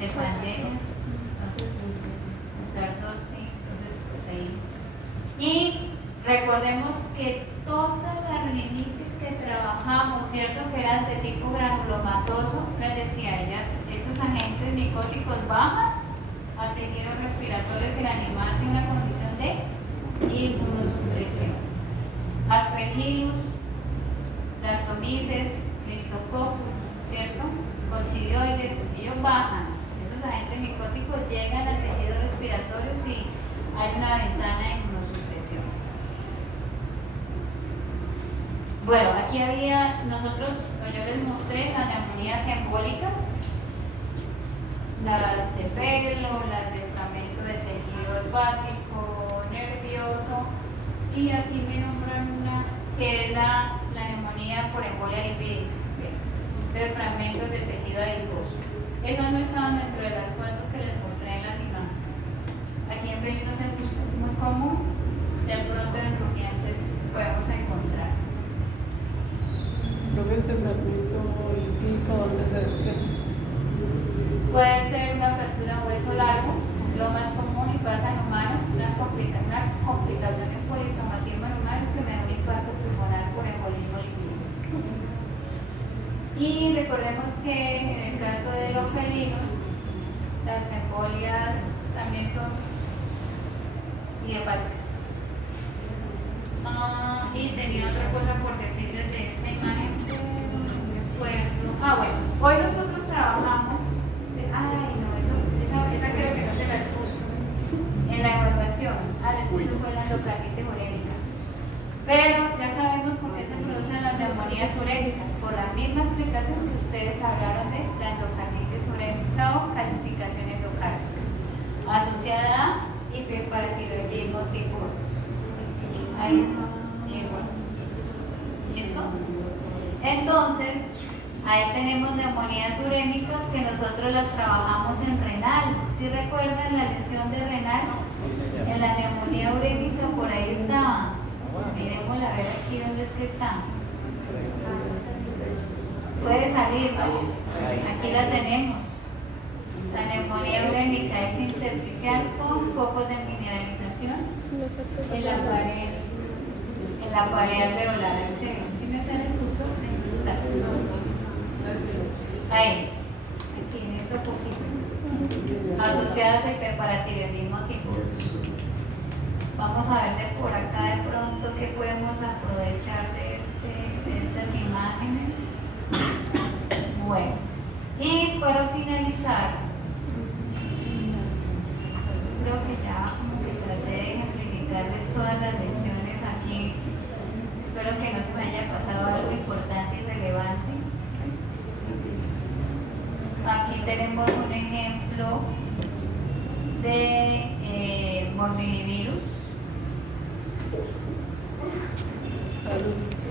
de pandemia, entonces SARS-2, sí, entonces pues ahí. Y recordemos que todas las rinitis que trabajamos, ¿cierto? Que eran de tipo granulomatoso, les decía esos agentes micóticos bajan al tejido respiratorio si el animal tiene una condición de inmunosupresión. Aspergillus, Blastomyces, Cryptococcus, ¿cierto? Coccidioides, ellos bajan. Esos agentes micóticos llegan al tejido respiratorio si hay una ventana de inmunosupresión. Bueno, aquí había, yo les mostré las neumonías embólicas, las de pelo, las de fragmento de tejido hepático, nervioso, y aquí me nombran una que es la neumonía por embolia lipídica, de fragmentos de tejido adiposo. Esas no estaban dentro de las 4 que les mostré en las imágenes. Aquí en felinos es muy común, de pronto en rumiantes podemos encontrar. Creo que ese fragmento lipídico, ¿dónde se desprende? Puede ser una fractura de hueso largo, lo más común, y pasa en humanos. Una complicación en politraumatismo en humanos que me da un infarto pulmonar por embolismo lipídico. Y recordemos que en el caso de los felinos, las embolias también son idiopáticas. Y tenía otra cosa por decirles de esta imagen. Bueno, hoy nosotros trabajamos. Ay, no, esa creo que no se la puso en la evaluación. Les puso fue la endocarditis urémica. Pero ya sabemos por qué se producen las neumonías urémicas, por la misma explicación que ustedes hablaron de la endocarditis urémica o calcificación endocárdica, asociada a hiperparatiroidismo tipo 2. Ahí está. Igual. ¿Listo? Entonces, ahí tenemos neumonías urémicas que nosotros las trabajamos en renal. ¿Sí recuerdan la lesión de renal? En la neumonía urémica, por ahí está. Miremosla a ver aquí dónde es que está. Puede salir, ¿no? Aquí la tenemos. La neumonía urémica es intersticial con focos de mineralización en la pared alveolar. ¿Sí me sale el cursor? Ahí, aquí en esto poquito, asociadas al hiperparatiroidismo tipo 2. Vamos a ver de por acá de pronto qué podemos aprovechar de estas imágenes. Bueno, y para finalizar, creo que ya como que traté de ejemplificarles todas las lecciones aquí. Espero que no se me haya pasado algo importante y relevante. Aquí tenemos un ejemplo de morbillivirus.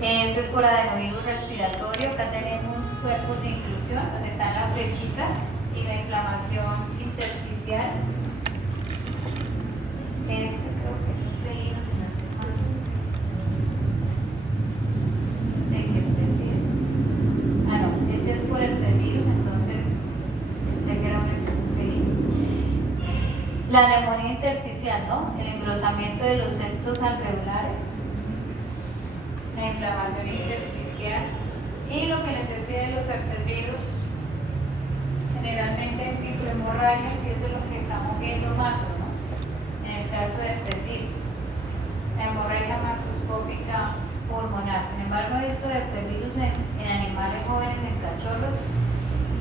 Esto es por adenovirus respiratorio. Acá tenemos cuerpos de inclusión donde están las flechitas y la inflamación intersticial. Este creo que es un felino, si no estoy mal. ¿De qué especie es? Ah, no, este es por herpesvirus, entonces sé que era un felino. La neumonía intersticial, ¿no? El engrosamiento de los septos alveolares, la inflamación intersticial y lo que les decía de los herpesvirus, generalmente fibrohemorragias, y eso es lo que estamos viendo macro, ¿no? En el caso de herpesvirus, la hemorragia macroscópica pulmonar. Sin embargo, esto de herpesvirus en animales jóvenes, en cachorros,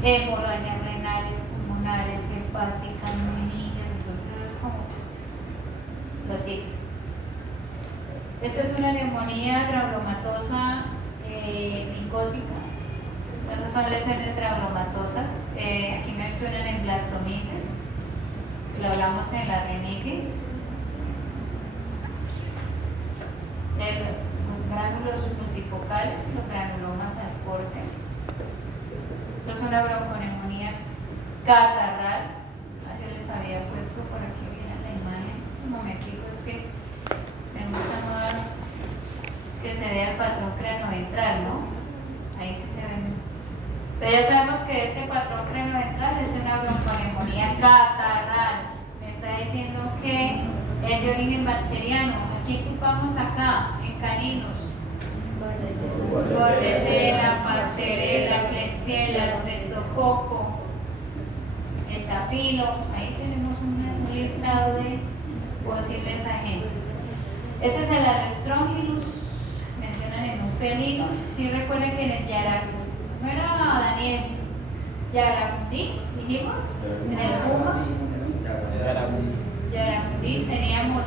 hemorragias renales, pulmonares, hepáticas, meninges, entonces es como lo típico. Esto es una neumonía granulomatosa micótica. Estas son lesiones granulomatosas. Aquí mencionan en blastomices, lo hablamos en la rinitis, de los gránulos multifocales y los granulomas al corte. Esto es una bronconeumonía catarral. Yo les había puesto por aquí, miren la imagen. Un momentico, es que me gusta más que se vea el patrón cranioventral, ¿no? Ahí sí se ve. Pero ya sabemos que este patrón cranioventral es de una bronconeumonía catarral. Me está diciendo que es de origen bacteriano. Aquí ocupamos acá, en caninos. Bordetella, Pasteurella, Klebsiella, Streptococo, Estafilo. Ahí tenemos un listado de posibles agentes. Este es el Arrestrongylus, mencionan en un felinos. Si recuerden que en el Yaracundí, ¿no era Daniel? Yaracundí, dijimos, en el Puma. Yaracundí teníamos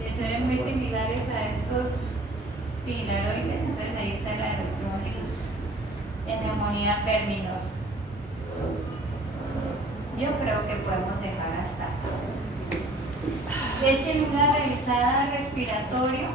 lesiones muy similares a estos filaroides, entonces ahí está el Arrestrongylus en neumonía verminosis. Yo creo que podemos dejar hasta acá. Echen una revisada respiratorio.